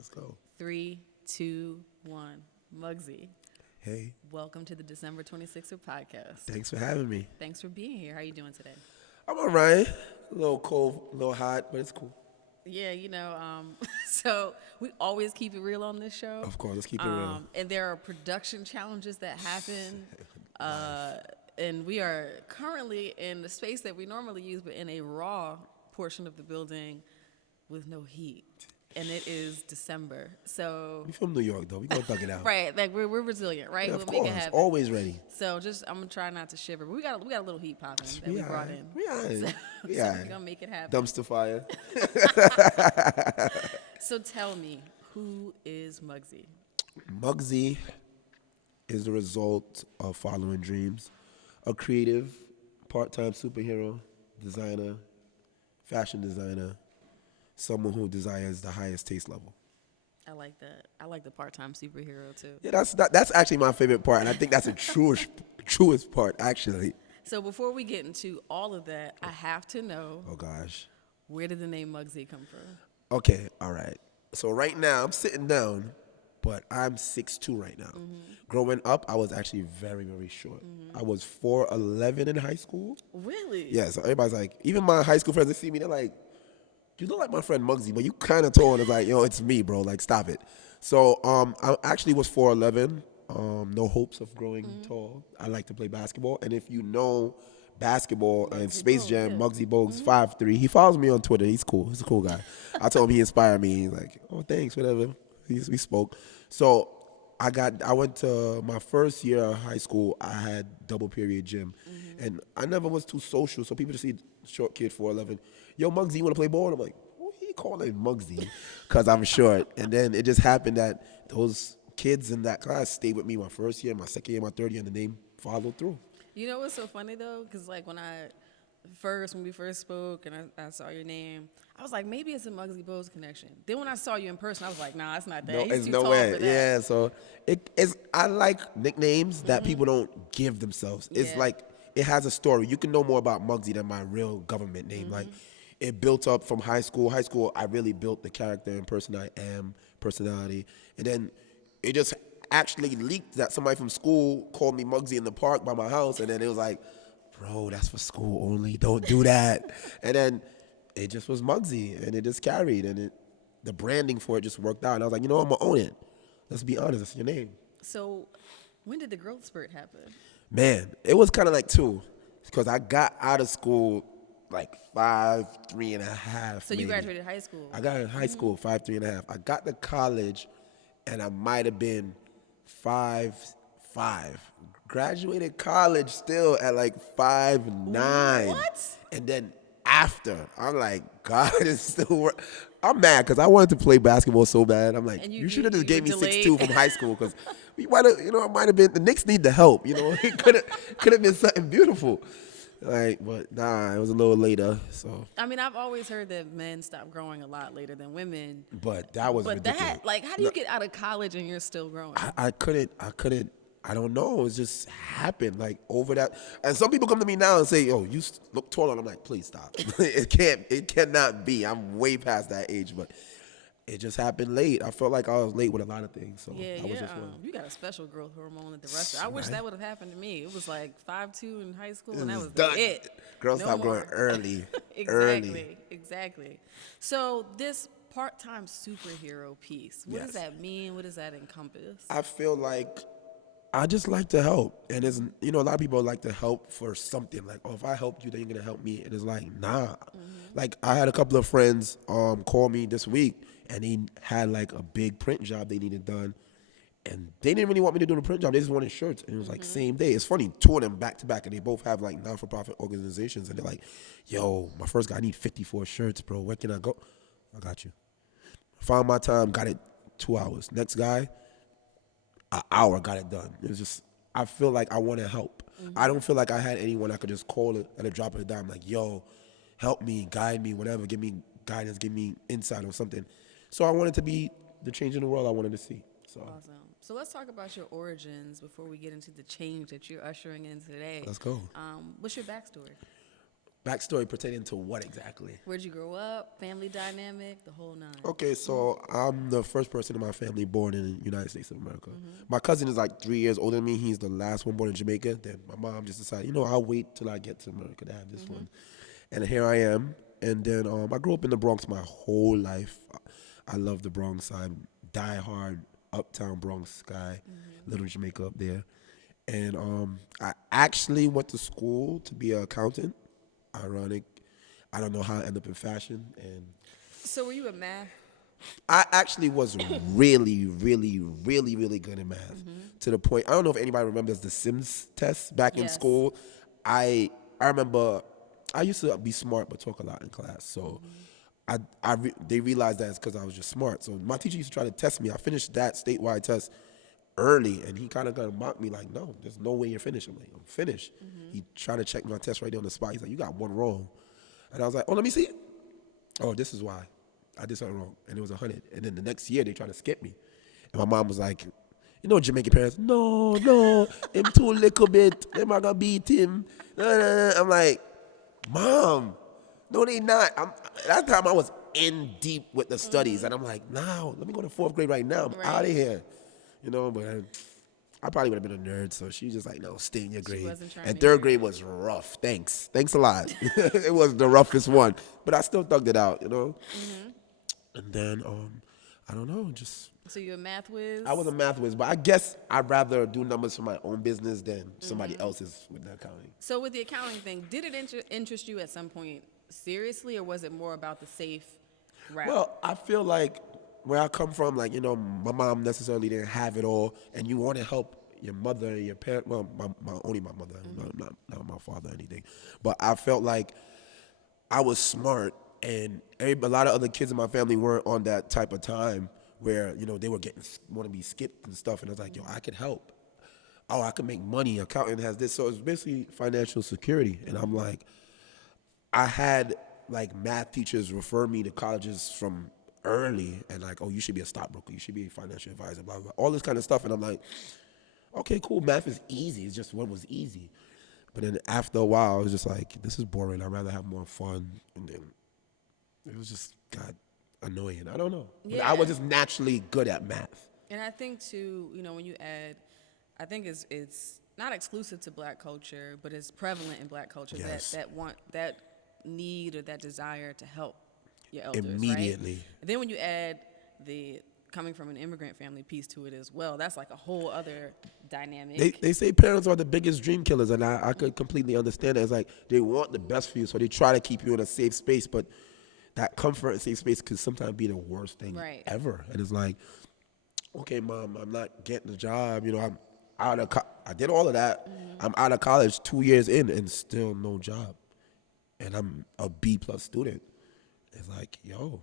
Let's go. 3, 2, 1. Mugzy, Hey, welcome to the December 26th podcast. thanks for having me. Thanks for being here. How are you doing today? I'm all right. A little cold, a little hot, but it's cool. Yeah, so we always keep it real on this show. Of course, let's keep it real. And there are production challenges that happen. Life. And we are currently in the space that we normally use, but in a raw portion of the building with no heat. And it is December. So, We from New York, though. We gonna thug it out. right, like we're resilient, right? Yeah, We'll of make it course. happen. Always ready. So I'm gonna try not to shiver. But we got a little heat popping that we brought in. We all right. We So all we're right. gonna make it happen. Dumpster fire. So tell me, who is Mugzy? Mugzy is the result of following dreams. A creative, part-time superhero, designer, fashion designer, someone who desires the highest taste level. I like that. I like the part-time superhero too. Yeah, that's actually my favorite part, and I think that's the truest part, actually. So before we get into all of that, I have to know, Oh gosh. where did the name Mugzy come from? Okay, all right. So right now I'm sitting down, but I'm 6'2" right now. Growing up, I was actually very, very short. I was 4'11" in high school. Really? Yeah, so everybody's like, even my high school friends, they see me, they're like, you look like my friend Mugzy, but you kind of tall. And it's like, yo, it's me, bro. Like, stop it. So I actually was 4'11". No hopes of growing tall. I like to play basketball. And if you know basketball and Space Jam, Mugzy Bogues 5'3". He follows me on Twitter. He's cool. He's a cool guy. I told him he inspired me. He's like, oh, thanks, whatever. We spoke. So I went to my first year of high school. I had double period gym. And I never was too social. So people just see short kid 4'11". Yo, Mugzy, you want to play ball? And I'm like, what he calling Mugzy? Because I'm short. And then it just happened that those kids in that class stayed with me my first year, my second year, my third year, and the name followed through. You know what's so funny though? Because like when we first spoke and I saw your name, I was like, maybe it's a Mugzy Bogues connection. Then when I saw you in person, I was like, nah, it's not that. No, He's it's too no tall way. for that. Yeah, so I like nicknames that people don't give themselves. It's Yeah. like it has a story. You can know more about Mugzy than my real government name. Like it built up from high school. High school, I really built the character and person I am, personality, and then it just actually leaked that somebody from school called me Mugzy in the park by my house, and then it was like, bro, that's for school only. Don't do that. And then it just was Mugzy, and it just carried, and the branding for it just worked out. And I was like, you know what, I'm gonna own it. Let's be honest, that's your name. So when did the growth spurt happen? Man, it was kind of like two, because I got out of school like 5'3.5". So you maybe. graduated high school. I got out of high school 5'3.5". I got to college, and I might have been 5'5". Graduated college still at like 5'9". What? And then after, I'm like, God is still. I'm mad because I wanted to play basketball so bad. I'm like, And you should have just you gave were me delayed. 6'2" from high school because we might have, it might have been the Knicks need the help. It could have been something beautiful. Like, but nah, it was a little later. So, I mean, I've always heard that men stop growing a lot later than women. but that was But ridiculous. that, like, how do you get out of college and you're still growing? I couldn't. I don't know. It just happened like over that. And some people come to me now and say, "Oh, you look taller." And I'm like, "Please stop. It cannot be. I'm way past that age." But it just happened late. I felt like I was late with a lot of things. So Yeah, that was just one. you got a special growth hormone at the rest. I wish that would have happened to me. It was like 5'2" in high school, and that It's was done. it. Girls No stop more. growing early. Exactly, exactly. So this part-time superhero piece, what does Yes. that mean? What does that encompass? I feel like I just like to help. And it's, a lot of people like to help for something. Like, oh, if I helped you, then you're going to help me. And it's like, nah. Like, I had a couple of friends call me this week, and they had, like, a big print job they needed done. And they didn't really want me to do the print job. They just wanted shirts. And it was, like, same day. It's funny, two of them back-to-back, and they both have, like, non-for-profit organizations. And they're like, yo, my first guy, I need 54 shirts, bro. Where can I go? I got you. Found my time, got it 2 hours. Next guy, an hour, got it done. It was just, I feel like I want to help. I don't feel like I had anyone I could just call it at a drop of a dime, like, yo, help me, guide me, whatever, give me guidance, give me insight or something. So I wanted to be the change in the world I wanted to see. So Awesome. So let's talk about your origins before we get into the change that you're ushering in today. let's go. What's your backstory? Backstory pertaining to what exactly? Where'd you grow up? Family dynamic, the whole nine. Okay, so I'm the first person in my family born in the United States of America. My cousin is like 3 years older than me. He's the last one born in Jamaica. Then my mom just decided, I'll wait till I get to America to have this one. And here I am. And then I grew up in the Bronx my whole life. I love the Bronx. I'm diehard uptown Bronx guy, little Jamaica up there. And I actually went to school to be an accountant. Ironic. I don't know how I ended up in fashion. And So were you a math? I actually was really, really, really, really good at math. To the point, I don't know if anybody remembers the Sims test back in Yes. school. I remember I used to be smart but talk a lot in class. So they realized that it's because I was just smart. So my teacher used to try to test me. I finished that statewide test early, and he kind of mocked me like, no, there's no way you're finished. I'm like, I'm finished. He tried to check my test right there on the spot. He's like, you got one wrong. And I was like, oh, let me see it. Oh, this is why. I did something wrong. And it was 100. And then the next year, they tried to skip me. And my mom was like, Jamaican parents, no, him too little bit. They're not going to beat him. I'm like, Mom, no, they not. That time I was in deep with the studies. And I'm like, no, let me go to 4th grade right now. I'm out of here. But I probably would have been a nerd. So she was just like, no, stay in your grade. wasn't trying And to 3rd grade was rough. Thanks a lot. It was the roughest one. But I still thugged it out, And then, I don't know, just... So you a math whiz? I was a math whiz, but I guess I'd rather do numbers for my own business than somebody else's with the accounting. So with the accounting thing, did it interest you at some point seriously, or was it more about the safe route? Well, I feel like where I come from, like, my mom necessarily didn't have it all, and you want to help your mother, your parent, well, only my mother, not my father or anything. But I felt like I was smart, and a lot of other kids in my family weren't on that type of time where, they were want to be skipped and stuff, and I was like, yo, I could help. Oh, I could make money. Accountant has this. So it's basically financial security. And I'm like, I had like math teachers refer me to colleges from early and like, oh, you should be a stockbroker. You should be a financial advisor, blah, blah, blah. All this kind of stuff. And I'm like, okay, cool. Math is easy. It's just what was easy. But then after a while, I was just like, this is boring. I'd rather have more fun. And then it was just got annoying. I don't know. But Yeah. I was just naturally good at math. And I think too, when you add, I think it's not exclusive to Black culture, but it's prevalent in Black culture Yes. that need or that desire to help your elders. Immediately. Right? And then when you add the coming from an immigrant family piece to it as well, that's like a whole other dynamic. They say parents are the biggest dream killers, and I could completely understand it. It's like they want the best for you, so they try to keep you in a safe space, but that comfort and safe space could sometimes be the worst thing Right. ever. And it's like, okay, Mom, I'm not getting a job. I'm out of I did all of that. Mm-hmm. I'm out of college 2 years in and still no job. And I'm a B+ student. It's like, yo,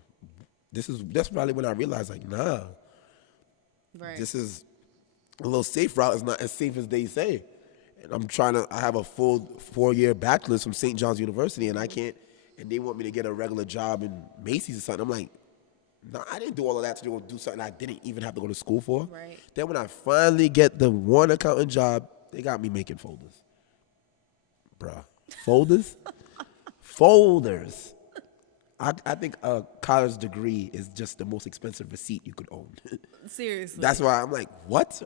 that's probably when I realized, like, nah, Right. this is a little safe route. It's not as safe as they say. And I have a full 4-year bachelor's from St. John's University, and I can't, and they want me to get a regular job in Macy's or something. I'm like, no, I didn't do all of that to do something I didn't even have to go to school for. Right. Then when I finally get the one accounting job, they got me making folders. Bruh. Folders? Folders. I think a college degree is just the most expensive receipt you could own. Seriously. That's why I'm like, what?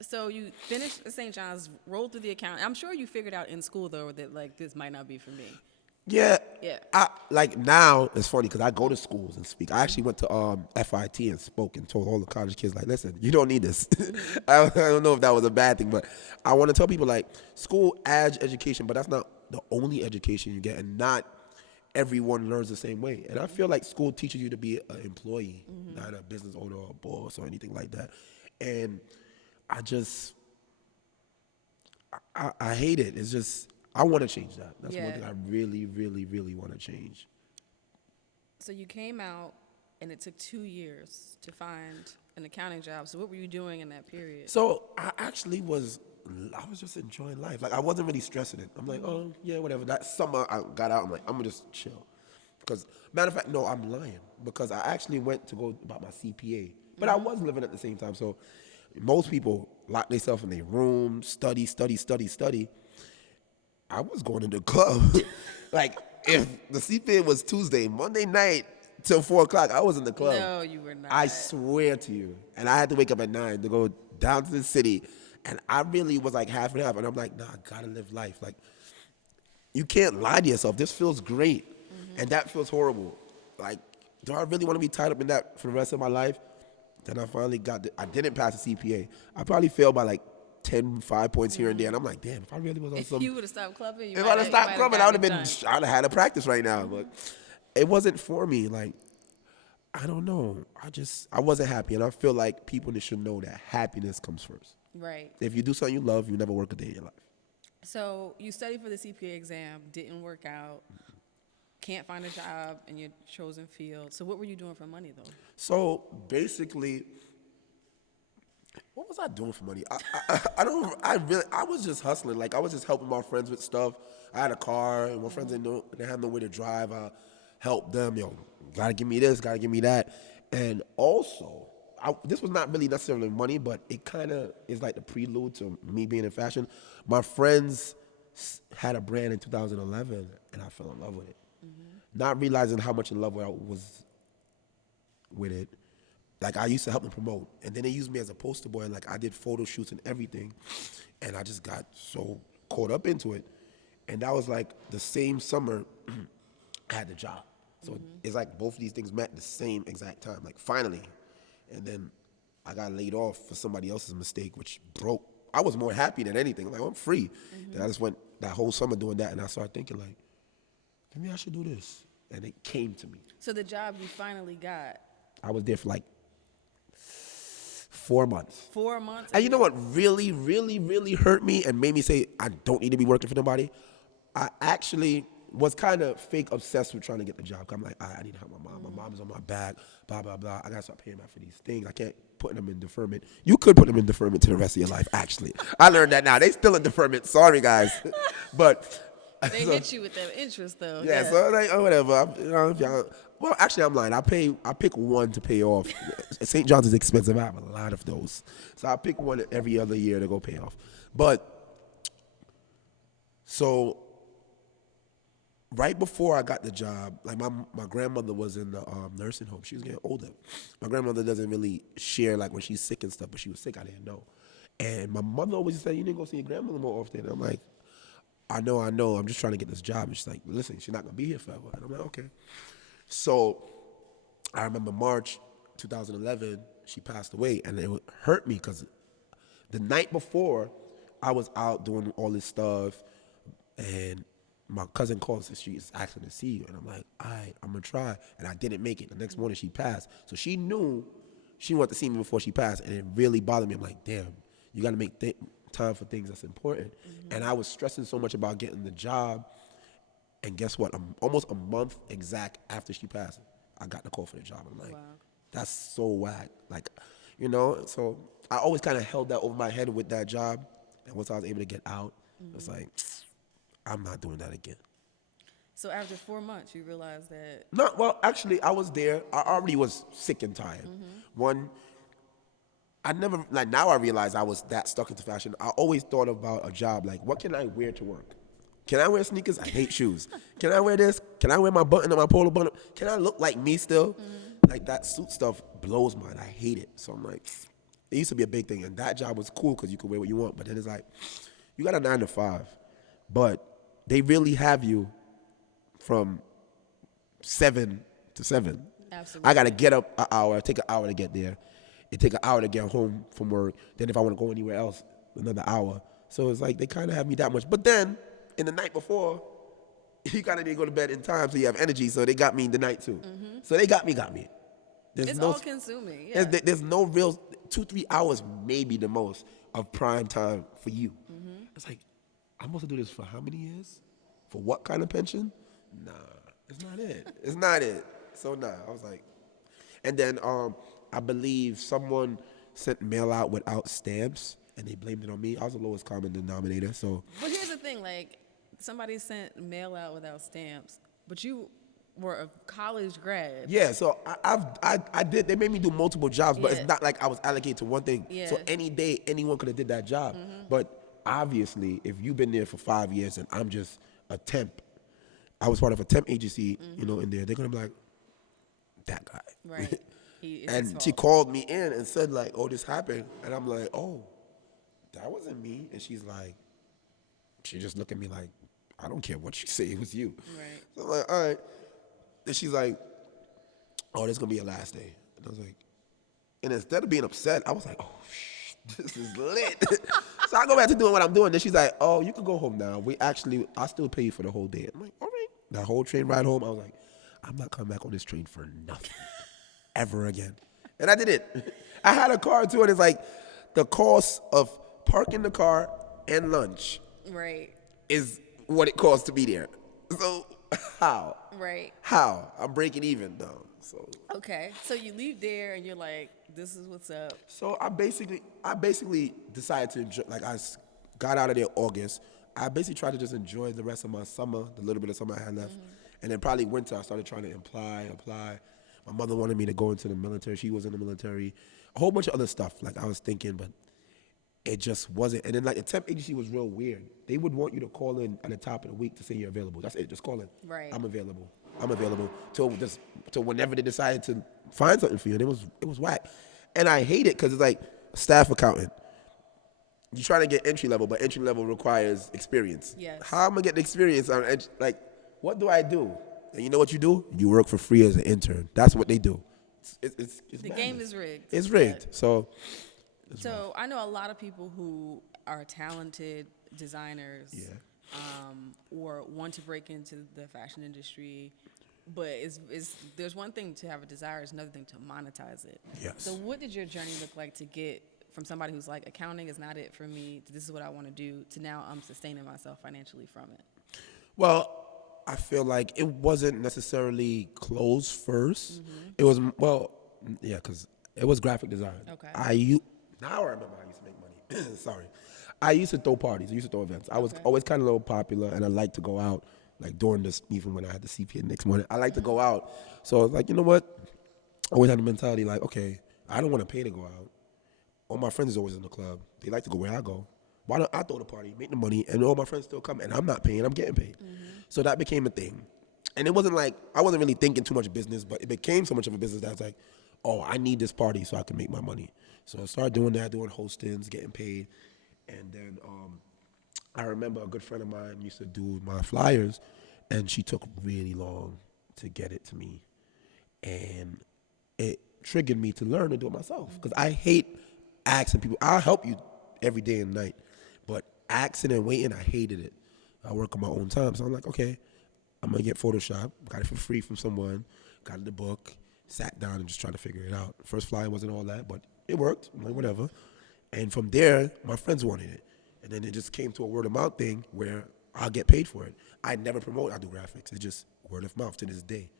So you finished at St. John's, rolled through the account. I'm sure you figured out in school though that like this might not be for me. Yeah. Yeah. Now it's funny because I go to schools and speak. I actually went to FIT and spoke and told all the college kids, like, listen, you don't need this. I don't know if that was a bad thing, but I want to tell people, like, school adds education, but that's not the only education you get, and not everyone learns the same way. And I feel like school teaches you to be an employee, not a business owner or a boss or anything like that. And I hate it. It's just, I want to change that. That's one Yeah. thing I really, really, really want to change. So you came out and it took 2 years to find an accounting job. So what were you doing in that period? So I was just enjoying life. Like, I wasn't really stressing it. I'm like, oh, yeah, whatever. That summer I got out, I'm like, I'm going to just chill. Because, matter of fact, no, I'm lying. Because I actually went to go about my CPA. But I was living at the same time. So most people lock themselves in their room, study. I was going to the club. Like, if the CPA was Tuesday, Monday night till 4 o'clock, I was in the club. No, you were not. I swear to you. And I had to wake up at 9 to go down to the city. And I really was like half and half. And I'm like, nah, I gotta live life. Like, you can't lie to yourself. This feels great. And that feels horrible. Like, do I really want to be tied up in that for the rest of my life? Then I finally I didn't pass the CPA. I probably failed by like 5 points here and there. And I'm like, damn, if I really was on If some. you would have stopped clubbing, If I'd have stopped clubbing, I would have been, done. I'd have had a practice right now. But it wasn't for me. Like, I don't know. I wasn't happy. And I feel like people should know that happiness comes first. Right. If you do something you love, you never work a day in your life. So you studied for the CPA exam, didn't work out, can't find a job in your chosen field. So what were you doing for money, though? So basically, what was I doing for money? I was just hustling. Like, I was just helping my friends with stuff. I had a car, and my friends didn't have nowhere to drive. I helped them. Gotta give me this, gotta give me that. And also, this was not really necessarily money, but it kind of is like the prelude to me being in fashion. My friends had a brand in 2011, and I fell in love with it. Not realizing how much in love I was with it. Like, I used to help them promote, and then they used me as a poster boy, and like, I did photo shoots and everything, and I just got so caught up into it. And that was like the same summer I had the job. So it's like both of these things met at the same exact time, like finally. And then I got laid off for somebody else's mistake, which broke. I was more happy than anything. Like, I'm free. Then I just went that whole summer doing that, and I started thinking, like, maybe I should do this. And it came to me. So the job you finally got. I was there for like 4 months. 4 months? And you know what really, really, really hurt me and made me say, I don't need to be working for nobody? I actually was kind of fake obsessed with trying to get the job. I'm like, I need to help my mom. My mom's on my back, blah, blah, blah. I got to start paying back for these things. I can't put them in deferment. You could put them in deferment to the rest of your life, actually. I learned that now. They still in deferment. Sorry, guys. But They hit you with that interest, though. yeah, so like, oh, whatever. If y'all, well, actually, I'm lying. I pick one to pay off. St. John's is expensive. I have a lot of those. So I pick one every other year to go pay off. But, so right before I got the job, like my grandmother was in the nursing home. She was getting older. My grandmother doesn't really share like when she's sick and stuff, but she was sick. I didn't know. And my mother always said, you didn't go see your grandmother more often. And I'm like, I know. I'm just trying to get this job. And she's like, listen, she's not going to be here forever. And I'm like, okay. So I remember March 2011, she passed away. And it hurt me because the night before, I was out doing all this stuff. And my cousin called and said she's asking to see you. And I'm like, all right, I'm going to try. And I didn't make it. The next morning, she passed. So she knew she wanted to see me before she passed. And it really bothered me. I'm like, damn, you got to make time for things that's important. And I was stressing so much about getting the job. And guess what? Almost a month exact after she passed, I got the call for the job. I'm like, Wow. That's so whack. Like, so I always kind of held that over my head with that job. And once I was able to get out, it was like, I'm not doing that again. So after 4 months, you realized that. No, well, actually, I was there. I already was sick and tired. One, I never, like, now I realize I was that stuck into fashion. I always thought about a job, like, what can I wear to work? Can I wear sneakers? I hate shoes. Can I wear this? Can I wear my button and my polo button? Can I look like me still? Like, that suit stuff blows mine. I hate it. So I'm like, it used to be a big thing. And that job was cool because you could wear what you want. But then it's like, you got a 9 to 5. But they really have you from 7 to 7. Absolutely. I got to get up an hour, take an hour to get there. It take an hour to get home from work. Then if I want to go anywhere else, another hour. So it's like they kind of have me that much. But then, in the night before, you kind of need to go to bed in time so you have energy. So they got me the night too. So they got me. There's It's no, all consuming. Yeah. there's no real 2-3 hours, maybe the most, of prime time for you. It's like, I'm supposed to do this for how many years? For what kind of pension? Nah, it's not it. It's not it. So nah, I was like, and then I believe someone sent mail out without stamps, and they blamed it on me. I was the lowest common denominator, so. But here's the thing, like, somebody sent mail out without stamps, but you were a college grad. Yeah, so I did. They made me do multiple jobs, but Yeah. it's not like I was allocated to one thing. Yeah. So any day, anyone could have did that job. But obviously, if you've been there for 5 years and I'm just a temp, I was part of a temp agency, you know, in there, they're gonna be like, that guy. Right. It's his And she fault. called me in and said like, oh, this happened, and I'm like, oh, that wasn't me. And she's like, she just looked at me like, I don't care what you say, it was you. Right. So I'm like, all right. And she's like, oh, this is gonna be your last day. And I was like, and instead of being upset, I was like, oh, this is lit. So I go back to doing what I'm doing. Then she's like, oh, you can go home now. I still pay you for the whole day. I'm like, all right. That whole train ride home, I was like, I'm not coming back on this train for nothing ever again. And I did it. I had a car too, and it's like the cost of parking the car and lunch Right. is what it costs to be there. So how? Right. How? I'm breaking even though. So Okay. So you leave there and you're like, this is what's up. So I basically decided to enjoy, like got out of there August. I basically tried to just enjoy the rest of my summer, the little bit of summer I had left. And then probably winter, I started trying to apply. My mother wanted me to go into the military. She was in the military. A whole bunch of other stuff, like I was thinking, but it just wasn't. And then like the temp agency was real weird. They would want you to call in at the top of the week to say you're available. That's it, just call in. Right. I'm available till whenever they decided to find something for you. And it was whack. And I hate it because it's like staff accountant. You're trying to get entry level, but entry level requires experience. Yes. How am I gonna get the experience on like what do I do? And you know what you do? You work for free as an intern. That's what they do. It's The madness. game is rigged. It's rigged. So I know a lot of people who are talented designers, or want to break into the fashion industry, but there's one thing to have a desire, it's another thing to monetize it. Yes. So what did your journey look like to get from somebody who's like, accounting is not it for me, to this is what I want to do, to now I'm sustaining myself financially from it? Well, I feel like it wasn't necessarily clothes first. It was because it was graphic design. Okay. Now I remember I used to make money. Sorry. I used to throw parties. I used to throw events. I was always kind of a little popular, and I liked to go out, like during this, even when I had the CPA the next morning. I like to go out. So I was like, you know what? I always had the mentality like, okay, I don't want to pay to go out. All my friends is always in the club. They like to go where I go. Why don't I throw the party, make the money, and all my friends still come, and I'm not paying, I'm getting paid. So that became a thing. And it wasn't like, I wasn't really thinking too much business, but it became so much of a business that I was like, oh, I need this party so I can make my money. So I started doing that, doing hostings, getting paid. And then I remember a good friend of mine used to do my flyers, and she took really long to get it to me. And it triggered me to learn to do it myself, because I hate asking people. I'll help you every day and night, but asking and waiting, I hated it. I work on my own time, so I'm like, okay, I'm gonna get Photoshop. Got it for free from someone. Got it the book. Sat down and just tried to figure it out. First flyer wasn't all that, but it worked. I'm like, whatever. And from there, my friends wanted it, and then it just came to a word of mouth thing where I'll get paid for it. I never promote. I do graphics. It's just word of mouth to this day.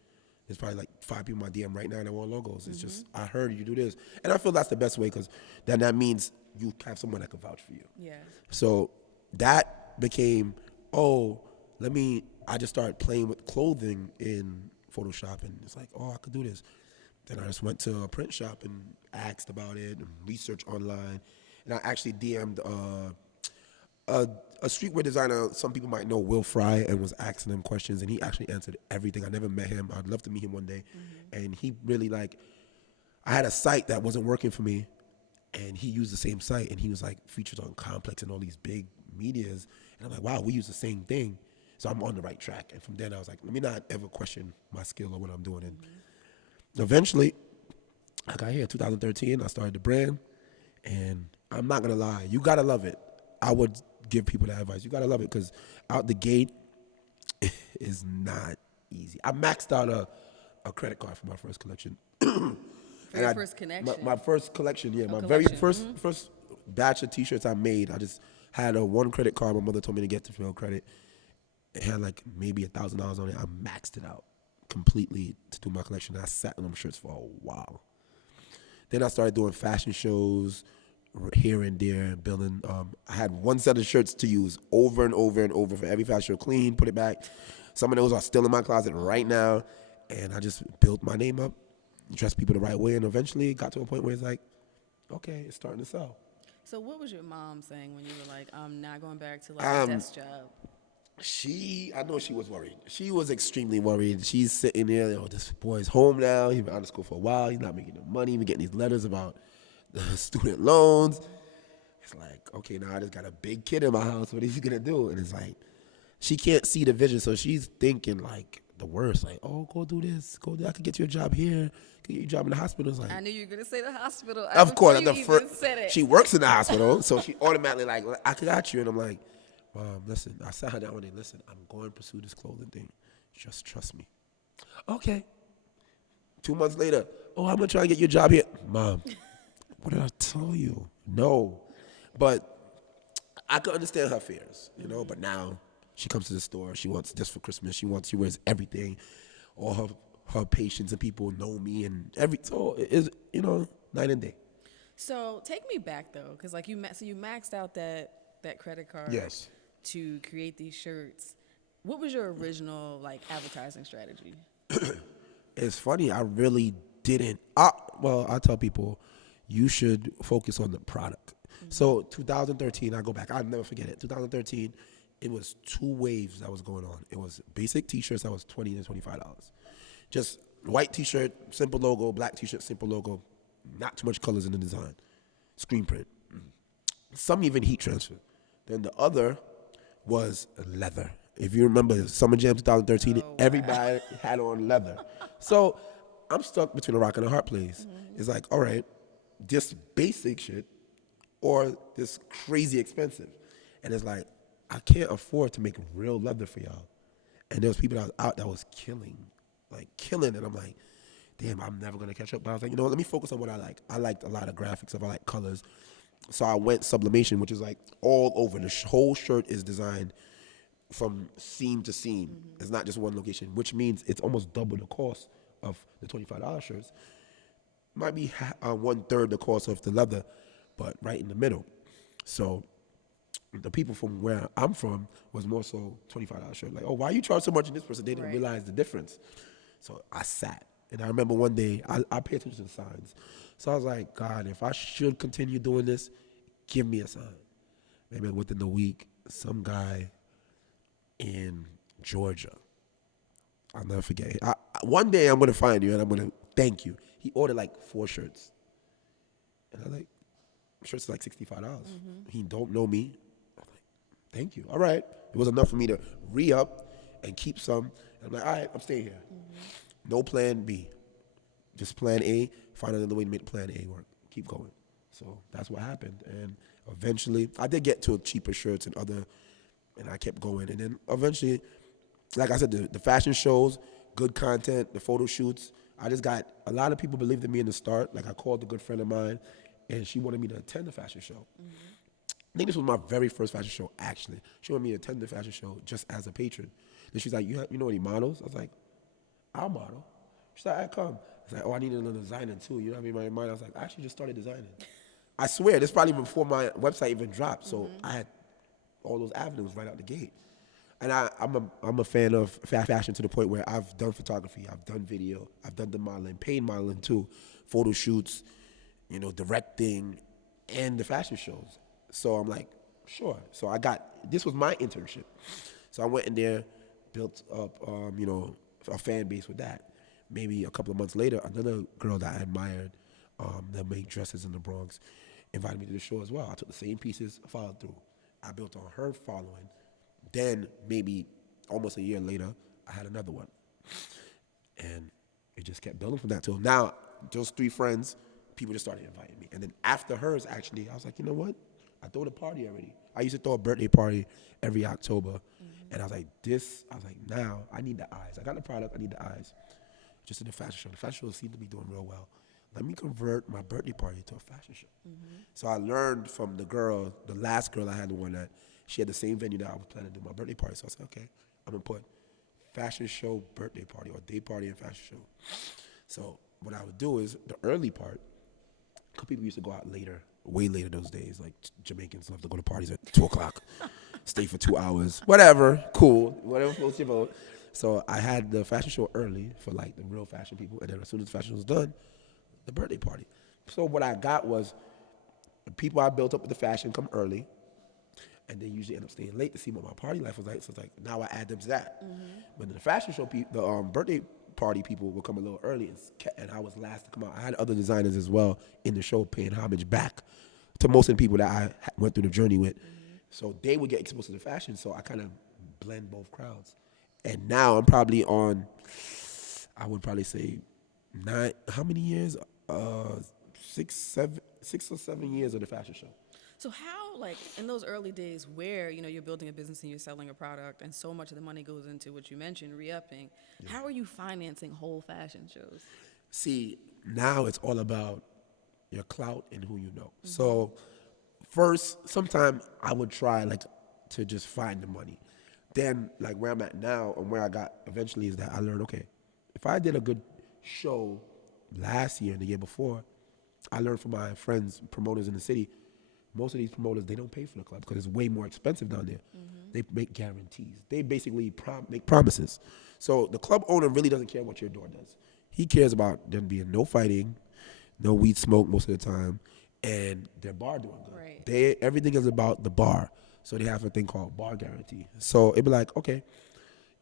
There's probably like 5 people in my DM right now that want logos. It's just, I heard you do this. And I feel that's the best way, because then that means you have someone that can vouch for you. Yeah. So that became, I just started playing with clothing in Photoshop, and it's like, oh, I could do this. Then I just went to a print shop and asked about it and researched online. And I actually DM'd a streetwear designer some people might know, Will Fry, and was asking him questions, and he actually answered everything. I never met him. I'd love to meet him one day. And he really I had a site that wasn't working for me, and he used the same site, and he was like featured on Complex and all these big medias. And I'm like, wow, we use the same thing. So I'm on the right track. And from then I was like, let me not ever question my skill or what I'm doing. And eventually, I got here 2013, I started the brand, and I'm not gonna lie, you gotta love it. I would give people that advice. You gotta love it, because out the gate is not easy. I maxed out a credit card for my first collection. For your first connection. My first collection, yeah. My collection. very first batch of t-shirts I made, I just had a one credit card my mother told me to get to fill credit. It had like maybe $1,000 on it. I maxed it out completely to do my collection. I sat on them shirts for a while. Then I started doing fashion shows here and there, building. I had one set of shirts to use over and over and over for every fashion show. Clean, put it back. Some of those are still in my closet right now. And I just built my name up, dressed people the right way, and eventually got to a point where it's like, okay, it's starting to sell. So what was your mom saying when you were like, I'm not going back to like a desk job? I know she was worried. She was extremely worried. She's sitting there, this boy's home now. He's been out of school for a while. He's not making no money. He's been getting these letters about the student loans. It's like, okay, now I just got a big kid in my house. What is he gonna do? And it's like, she can't see the vision, so she's thinking like the worst. Like, oh, go do this. Go do. I could get you a job here. Get you a job in the hospital. It's like, I knew you were gonna say the hospital. of course, Before you even said it. she works in the hospital, so she automatically like, I got you. And I'm like, listen, I sat her down one day. Listen, I'm going to pursue this clothing thing. Just trust me. Okay. 2 months later, oh, I'm gonna try and get you a job here, Mom. What did I tell you? No, but I could understand her fears, But now she comes to the store. She wants this for Christmas. She wears everything. All her patients and people know me and so it is, night and day. So take me back though, because like you maxed out that credit card. Yes. To create these shirts. What was your original like advertising strategy? It's funny. I really didn't. I tell people, you should focus on the product. Mm-hmm. So 2013, I go back. I'll never forget it. 2013, it was 2 waves that was going on. It was basic T-shirts that was $20 to $25. Just white T-shirt, simple logo. Black T-shirt, simple logo. Not too much colors in the design. Screen print. Some even heat transfer. Then the other was leather. If you remember Summer Jam 2013, everybody had on leather. So I'm stuck between a rock and a hard place. Mm-hmm. It's like, all right, this basic shit or this crazy expensive. And it's like, I can't afford to make real leather for y'all. And there was people that was out that was killing. And I'm like, damn, I'm never going to catch up. But I was like, let me focus on what I like. I liked a lot of graphics. I like colors. So I went sublimation, which is like all over. The whole shirt is designed from seam to seam. Mm-hmm. It's not just one location, which means it's almost double the cost of the $25 shirts. Might be 1/3 the cost of the leather, but right in the middle. So the people from where I'm from was more so $25 shirt. Like, oh, why you charge so much in this person? They didn't realize the difference. So I sat. And I remember one day, I pay attention to the signs. So I was like, God, if I should continue doing this, give me a sign. Maybe within the week, some guy in Georgia, I'll never forget. One day I'm going to find you and I'm going to thank you. He ordered like 4 shirts. And I was like, shirts are like $65. Mm-hmm. He don't know me. I'm like, thank you. All right. It was enough for me to re-up and keep some. And I'm like, all right, I'm staying here. Mm-hmm. No plan B. Just plan A. Find another way to make plan A work. Keep going. So that's what happened. And eventually, I did get to cheaper shirts and I kept going. And then eventually, like I said, the fashion shows, good content, the photo shoots. I just got a lot of people believed in me in the start. Like I called a good friend of mine, and she wanted me to attend the fashion show. Mm-hmm. I think this was my very first fashion show, actually. She wanted me to attend the fashion show just as a patron. Then she's like, you know any models? I was like, I'll model. She's like, I come. I was like, oh, I need another designer too. You know what I mean? My mind, I was like, I actually just started designing. I swear, this probably before my website even dropped. So I had all those avenues right out the gate. And I'm a fan of fashion to the point where I've done photography, I've done video, I've done the modeling, paid modeling too, photo shoots, directing, and the fashion shows. So I'm like, sure. So this was my internship. So I went in there, built up, a fan base with that. Maybe a couple of months later, another girl that I admired that made dresses in the Bronx invited me to the show as well. I took the same pieces, followed through. I built on her following. Then maybe almost a year later, I had another one. And it just kept building from that till now. Those 3 friends, people just started inviting me. And then after hers, actually, I was like, you know what? I throw a party already. I used to throw a birthday party every October. Mm-hmm. And I was like, now I need the eyes. I got the product, I need the eyes. Just in the fashion show. The fashion show seemed to be doing real well. Let me convert my birthday party to a fashion show. Mm-hmm. So I learned from the last girl I had the one that she had the same venue that I was planning to do my birthday party. So I said, okay, I'm going to put fashion show birthday party or day party and fashion show. So what I would do is the early part, because people used to go out later, way later those days. Like Jamaicans love to go to parties at 2 o'clock, stay for 2 hours, whatever, cool, whatever floats your boat. So I had the fashion show early for like the real fashion people. And then as soon as the fashion was done, the birthday party. So what I got was the people I built up with the fashion come early. and they usually end up staying late to see what my party life was like. So it's like now I add them to that. But the fashion show, the birthday party people will come a little early, and I was last to come out. I had other designers as well in the show paying homage back to most of the people that I went through the journey with. So they would get exposed to the fashion. So I kind of blend both crowds. And now I'm probably on, I would probably say how many years? 6 or 7 years of the fashion show. So how, like, in those early days where, you're building a business and you're selling a product and so much of the money goes into what you mentioned, re-upping, how are you financing whole fashion shows? See, now it's all about your clout and who you know. So first, sometime I would try like to just find the money. Then like where I'm at now and where I got eventually is that I learned, okay, if I did a good show last year and the year before, I learned from my friends, promoters in the city, most of these promoters, they don't pay for the club because it's way more expensive down there. They make guarantees. They basically make promises. So the club owner really doesn't care what your door does. He cares about there being no fighting, no weed smoke most of the time, and their bar doing good. Right. Everything is about the bar. So they have a thing called bar guarantee. So it'd be like, okay,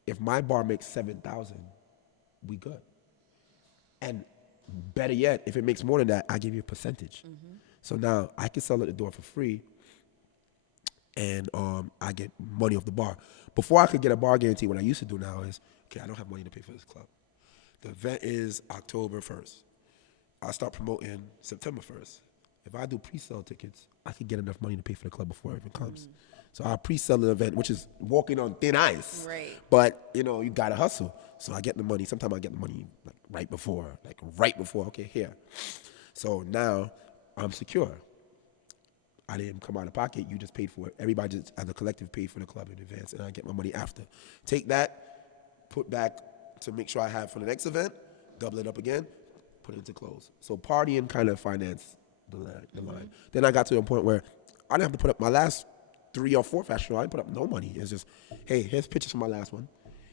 if my bar makes 7,000, we good. And better yet, if it makes more than that, I give you a percentage. So now I can sell at the door for free, and I get money off the bar. Before I could get a bar guarantee, what I used to do now is, okay, I don't have money to pay for this club. The event is October 1st. I start promoting September 1st. If I do pre-sale tickets, I can get enough money to pay for the club before it even comes. So I pre-sell the event, which is walking on thin ice. Right. But, you gotta hustle. So I get the money. Sometimes I get the money like right before. Okay, here. So now I'm secure. I didn't come out of pocket. You just paid for it. Everybody just, as a collective, paid for the club in advance, and I get my money after. Take that, put back to make sure I have for the next event, double it up again, put it into close. So partying kind of financed the line. Then I got to a point where I didn't have to put up my last 3 or 4 fashion shows. I didn't put up no money. It's just, hey, here's pictures from my last one.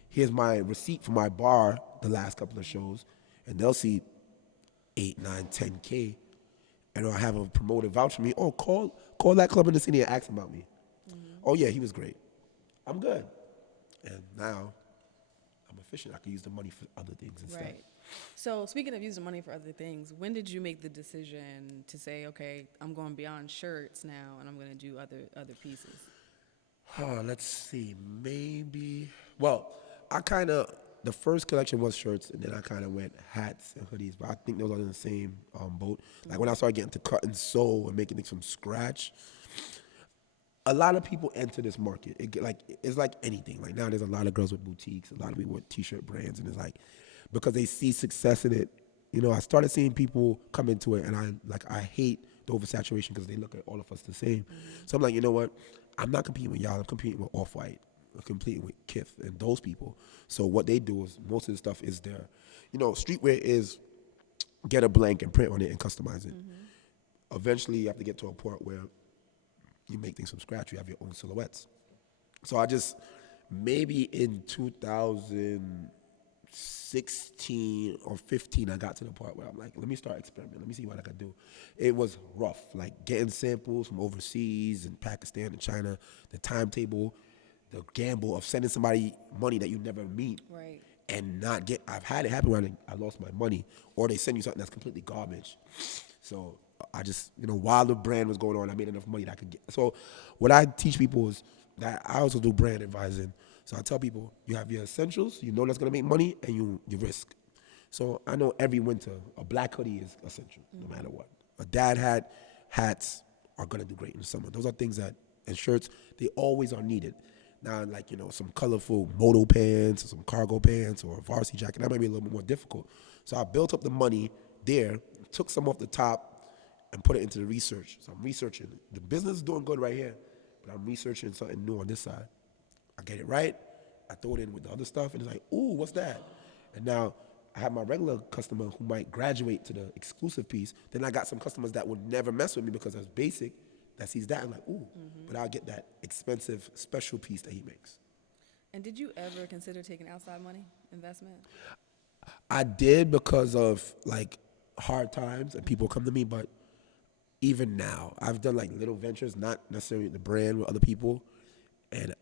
Here's my receipt for my bar the last couple of shows, and they'll see 8, 9, 10K. And I have a promoter vouch for me. Oh, call that club in the city and ask about me. Oh yeah, he was great. I'm good. And now I'm efficient. I can use the money for other things instead. Right. So speaking of using money for other things, when did you make the decision to say, okay, I'm going beyond shirts now and I'm going to do other pieces? Let's see. Maybe. Well, the first collection was shirts, and then I kind of went hats and hoodies. But I think those are in the same boat. Like when I started getting to cut and sew and making things from scratch, a lot of people enter this market. It's like anything. Like now there's a lot of girls with boutiques, a lot of people with t-shirt brands, and it's like because they see success in it. I started seeing people come into it, and I hate the oversaturation because they look at all of us the same. So I'm like, you know what? I'm not competing with y'all. I'm competing with Off-White. I'm competing with Kith and those people. So what they do is most of the stuff is their, streetwear is get a blank and print on it and customize it. Eventually, you have to get to a point where you make things from scratch. You have your own silhouettes. So I just, maybe in 2016 or 15, I got to the part where I'm like, let me start experimenting. Let me see what I can do. It was rough, like getting samples from overseas and Pakistan and China, the timetable, the gamble of sending somebody money that you never meet. Right. And not get, I've had it happen when I lost my money, or they send you something that's completely garbage. So I just, while the brand was going on, I made enough money that I could get. So what I teach people is that I also do brand advising. So I tell people, you have your essentials, that's going to make money, and you risk. So I know every winter, a black hoodie is essential, no matter what. A dad hat, hats are going to do great in the summer. Those are things that, and shirts, they always are needed. Now, like, some colorful moto pants or some cargo pants or a varsity jacket, that might be a little bit more difficult. So I built up the money there, took some off the top, and put it into the research. So I'm researching. The business is doing good right here, but I'm researching something new on this side. I get it right, I throw it in with the other stuff, and it's like, ooh, what's that? And now I have my regular customer who might graduate to the exclusive piece. Then I got some customers that would never mess with me because it's basic, that sees that and like, ooh, but I'll get that expensive special piece that he makes. And did you ever consider taking outside money, investment? I did because of like hard times and people come to me, but even now, I've done like little ventures, not necessarily the brand with other people, and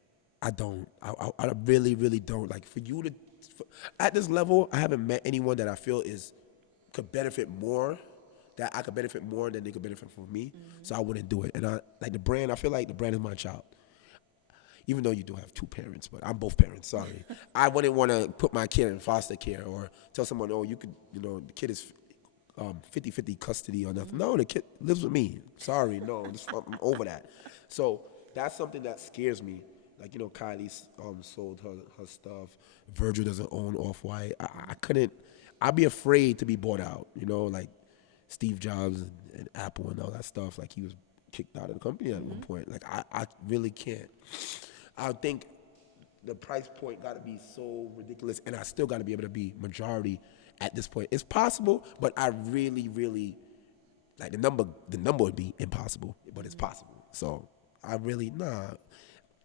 I don't. I really, really don't. Like for you to, at this level, I haven't met anyone that I feel could benefit more. That I could benefit more than they could benefit from me. So I wouldn't do it. And I like the brand. I feel like the brand is my child. Even though you do have two parents, but I'm both parents. Sorry, I wouldn't want to put my kid in foster care or tell someone, oh, you could, the kid is 50-50 custody or nothing. No, the kid lives with me. Sorry, no, I'm over that. So that's something that scares me. Like, Kylie sold her stuff. Virgil doesn't own Off-White. I couldn't, I'd be afraid to be bought out, like Steve Jobs and Apple and all that stuff. Like he was kicked out of the company at one point. Like I really can't. I think the price point got to be so ridiculous, and I still got to be able to be majority at this point. It's possible, but I really, really like the number. The number would be impossible, but it's possible. So I really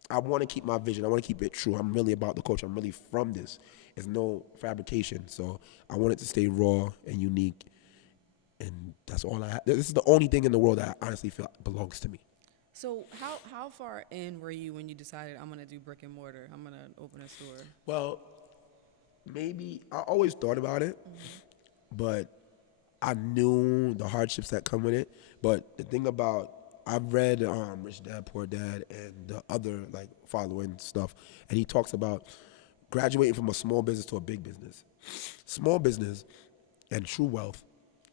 I want to keep my vision. I want to keep it true. I'm really about the culture. I'm really from this. It's no fabrication. So I want it to stay raw and unique, and that's all I have. This is the only thing in the world that I honestly feel belongs to me. So how far in were you when you decided I'm gonna do brick and mortar? I'm gonna open a store. Well, maybe I always thought about it, but I knew the hardships that come with it. But the thing about I've read Rich Dad Poor Dad and the other like following stuff, and he talks about graduating from a small business to a big business. Small business and true wealth.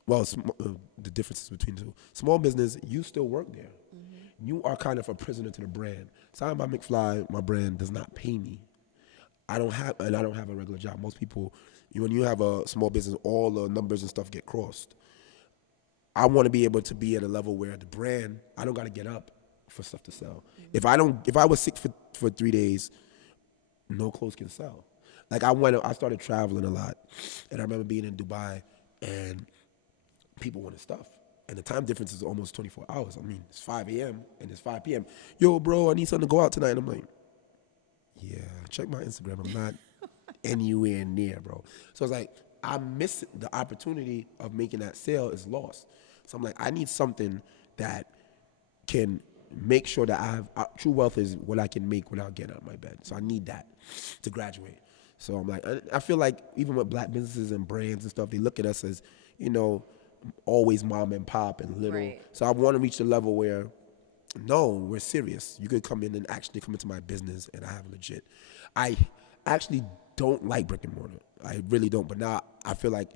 Well, the differences between the two. Small business, you still work there. You are kind of a prisoner to the brand. Signed by McFly, my brand does not pay me. I don't have a regular job. Most people, when you have a small business, all the numbers and stuff get crossed. I want to be able to be at a level where the brand, I don't got to get up for stuff to sell. If I was sick for 3 days, no clothes can sell. Like I started traveling a lot, and I remember being in Dubai, and people wanted stuff. And the time difference is almost 24 hours. I mean, it's 5 a.m. and it's 5 p.m. Yo, bro, I need something to go out tonight. And I'm like, yeah, check my Instagram. I'm not anywhere near, bro. So it's like, I miss the opportunity of making that sale is lost. So I'm like, I need something that can make sure that I have, true wealth is what I can make without getting out of my bed. So I need that to graduate. So I'm like, I feel like even with black businesses and brands and stuff, they look at us as, always mom and pop and little. Right. So I want to reach the level where, no, we're serious. You could come in and actually come into my business, and I have legit. I actually don't like brick and mortar. I really don't. But now I feel like,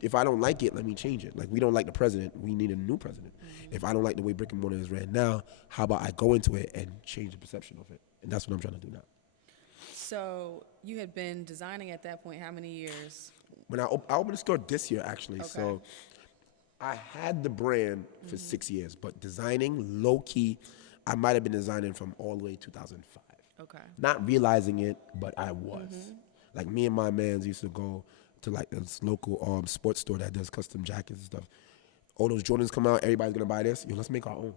if I don't like it, let me change it. Like, we don't like the president, we need a new president. If I don't like the way brick and mortar is ran now, how about I go into it and change the perception of it? And that's what I'm trying to do now. So you had been designing at that point how many years? When I opened the store this year, actually. Okay. So I had the brand for 6 years, but designing low-key, I might have been designing from all the way 2005. Okay. Not realizing it, but I was. Like, me and my mans used to go to like this local sports store that does custom jackets and stuff. All those Jordans come out, everybody's gonna buy this. Yo, let's make our own.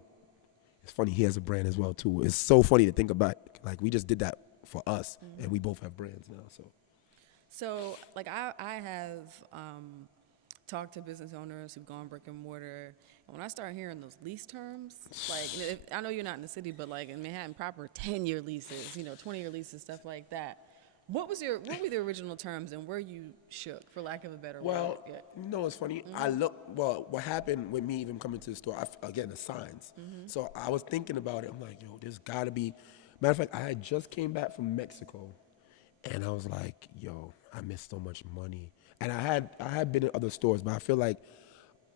It's funny, he has a brand as well too. It's so funny to think about. Like, we just did that for us, and we both have brands now. So, like, I have talked to business owners who've gone brick and mortar, and when I start hearing those lease terms, like, I know you're not in the city, but like in Manhattan proper, 10-year leases, 20-year leases, stuff like that. What were the original terms, and were you shook, for lack of a better word? Well, Yeah. it's funny. What happened with me even coming to the store, again, the signs. So I was thinking about it. I'm like, yo, there's got to be. Matter of fact, I had just came back from Mexico, and I was like, yo, I missed so much money. And I had been in other stores, but I feel like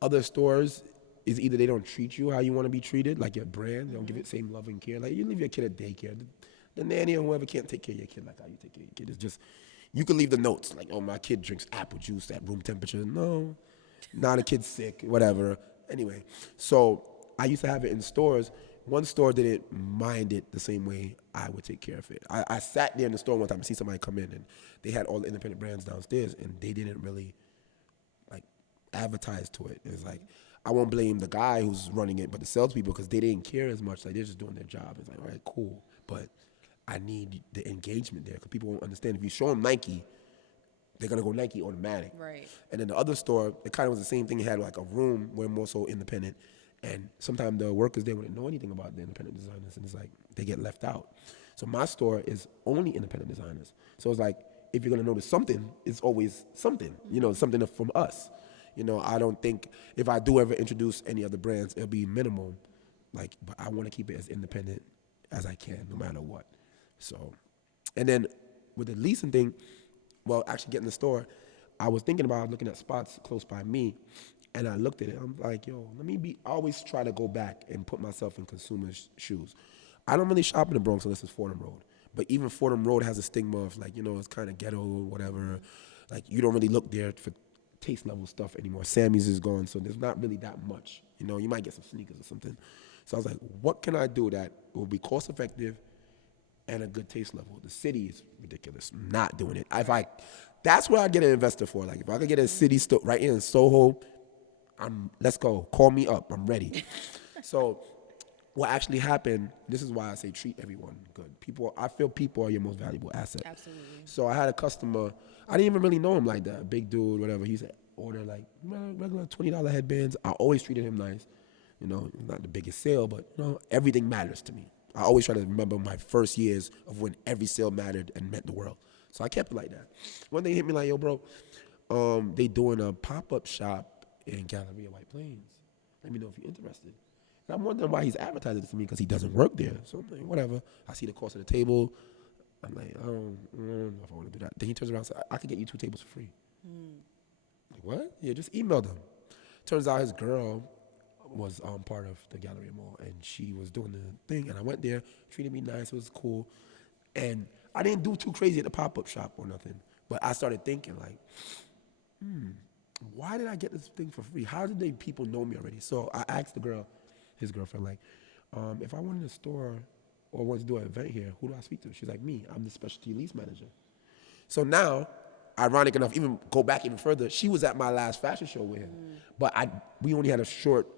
other stores is either they don't treat you how you want to be treated, like your brand. They don't give it the same love and care. Like, you leave your kid at daycare. The nanny or whoever can't take care of your kid like how you take care of your kid. It's just, you can leave the notes like, oh, my kid drinks apple juice at room temperature. No, now the kid's sick, whatever. Anyway, so I used to have it in stores. One store didn't mind it the same way I would take care of it. I sat there in the store one time and see somebody come in, and they had all the independent brands downstairs, and they didn't really like advertise to it. It's like, I won't blame the guy who's running it, but the salespeople, because they didn't care as much. Like, they're just doing their job. It's like, all right, cool, but I need the engagement there, because people won't understand. If you show them Nike, they're gonna go Nike automatic. Right. And then the other store, it kind of was the same thing. It had like a room where more so independent, And sometimes the workers, they wouldn't know anything about the independent designers, and it's like they get left out. So my store is only independent designers. So it's like, if you're gonna notice something, it's always something, something from us. I don't think if I do ever introduce any other brands, it'll be minimal. Like, but I want to keep it as independent as I can, no matter what. So, and then with the leasing thing, well, actually getting the store, I was thinking about looking at spots close by me, and I looked at it. I'm like, yo, I always try to go back and put myself in consumers' shoes. I don't really shop in the Bronx unless it's Fordham Road. But even Fordham Road has a stigma of like, it's kind of ghetto or whatever. Like, you don't really look there for taste level stuff anymore. Sammy's is gone, so there's not really that much. You might get some sneakers or something. So I was like, what can I do that will be cost effective and a good taste level? The city is ridiculous. I'm not doing it. That's where I get an investor for. Like, if I could get a city store right here in Soho, let's go. Call me up. I'm ready. So what actually happened, this is why I say treat everyone good. I feel people are your most valuable asset. Absolutely. So I had a customer, I didn't even really know him like that, big dude, whatever. He said, order like regular $20 headbands. I always treated him nice. Not the biggest sale, but everything matters to me. I always try to remember my first years of when every sale mattered and meant the world. So I kept it like that. One day he hit me like, yo, bro, they doing a pop-up shop in Galleria White Plains. Let me know if you're interested. And I'm wondering why he's advertising it to me, because he doesn't work there. So I'm like, whatever. I see the cost of the table. I'm like, I don't know if I want to do that. Then he turns around and says, I could get you 2 tables for free. Like, what? Yeah, just email them. Turns out his girl was part of the Galleria Mall, and she was doing the thing, and I went there, treated me nice, it was cool. And I didn't do too crazy at the pop-up shop or nothing, but I started thinking like, why did I get this thing for free? How did people know me already? So I asked his girlfriend, like, if I wanted a store or wanted to do an event here, who do I speak to? She's like, me, I'm the specialty lease manager. So now, ironic enough, even go back even further, she was at my last fashion show with him. But we only had a short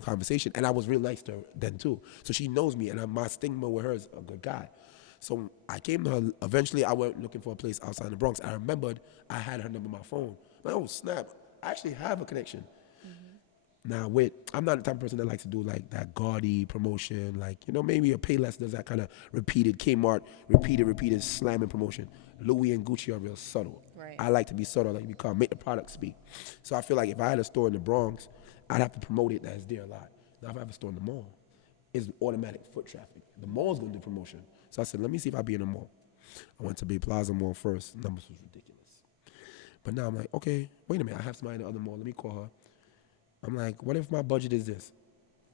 conversation, and I was real nice to her then too. So she knows me, and my stigma with her is a good guy. So I came to her. Eventually, I went looking for a place outside the Bronx. I remembered I had her number on my phone. Like, oh, snap. I actually have a connection. Now, I'm not the type of person that likes to do like that gaudy promotion. Like, maybe a Payless does that kind of repeated, Kmart, repeated slamming promotion. Louis and Gucci are real subtle. Right. I like to be subtle, like to be calm, make the product speak. So I feel like if I had a store in the Bronx, I'd have to promote it that's there a lot. Now, if I have a store in the mall, it's automatic foot traffic. The mall's going to do promotion. So I said, let me see if I be in the mall. I went to Bay Plaza Mall first. Numbers was ridiculous. But now I'm like, okay, wait a minute. I have somebody in the other mall. Let me call her. I'm like, what if my budget is this?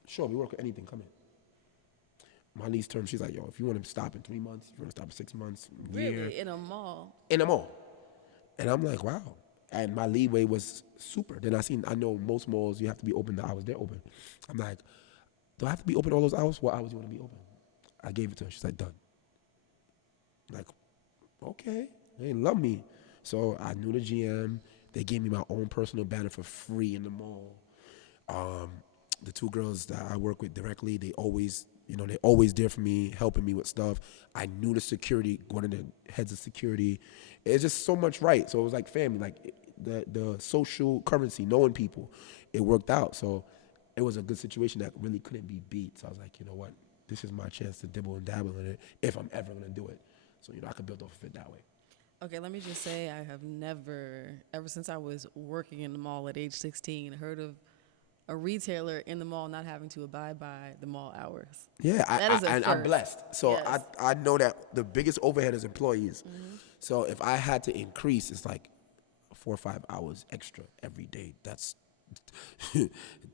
Sure, we work with anything. Come in. My lease term, she's like, yo, if you want to stop in 3 months, if you want to stop in 6 months, year. Really? In a mall? In a mall. And I'm like, wow. And my leeway was super. Then I know most malls, you have to be open the hours they're open. I'm like, do I have to be open all those hours? What hours do you want to be open? I gave it to her. She's like, done. I'm like, okay. They love me. So I knew the GM. They gave me my own personal banner for free in the mall. The 2 girls that I work with directly, they always there for me, helping me with stuff. I knew the security, one of the heads of security. It's just so much right. So it was like family, like the social currency, knowing people. It worked out. So it was a good situation that really couldn't be beat. So I was like, you know what? This is my chance to dibble and dabble in it if I'm ever going to do it. So, I could build off of it that way. Okay, let me just say I have never, ever since I was working in the mall at age 16, heard of a retailer in the mall not having to abide by the mall hours. Yeah, I'm first. blessed. So Yes. I know that the biggest overhead is employees. So if I had to increase, it's like 4 or 5 hours extra every day. That's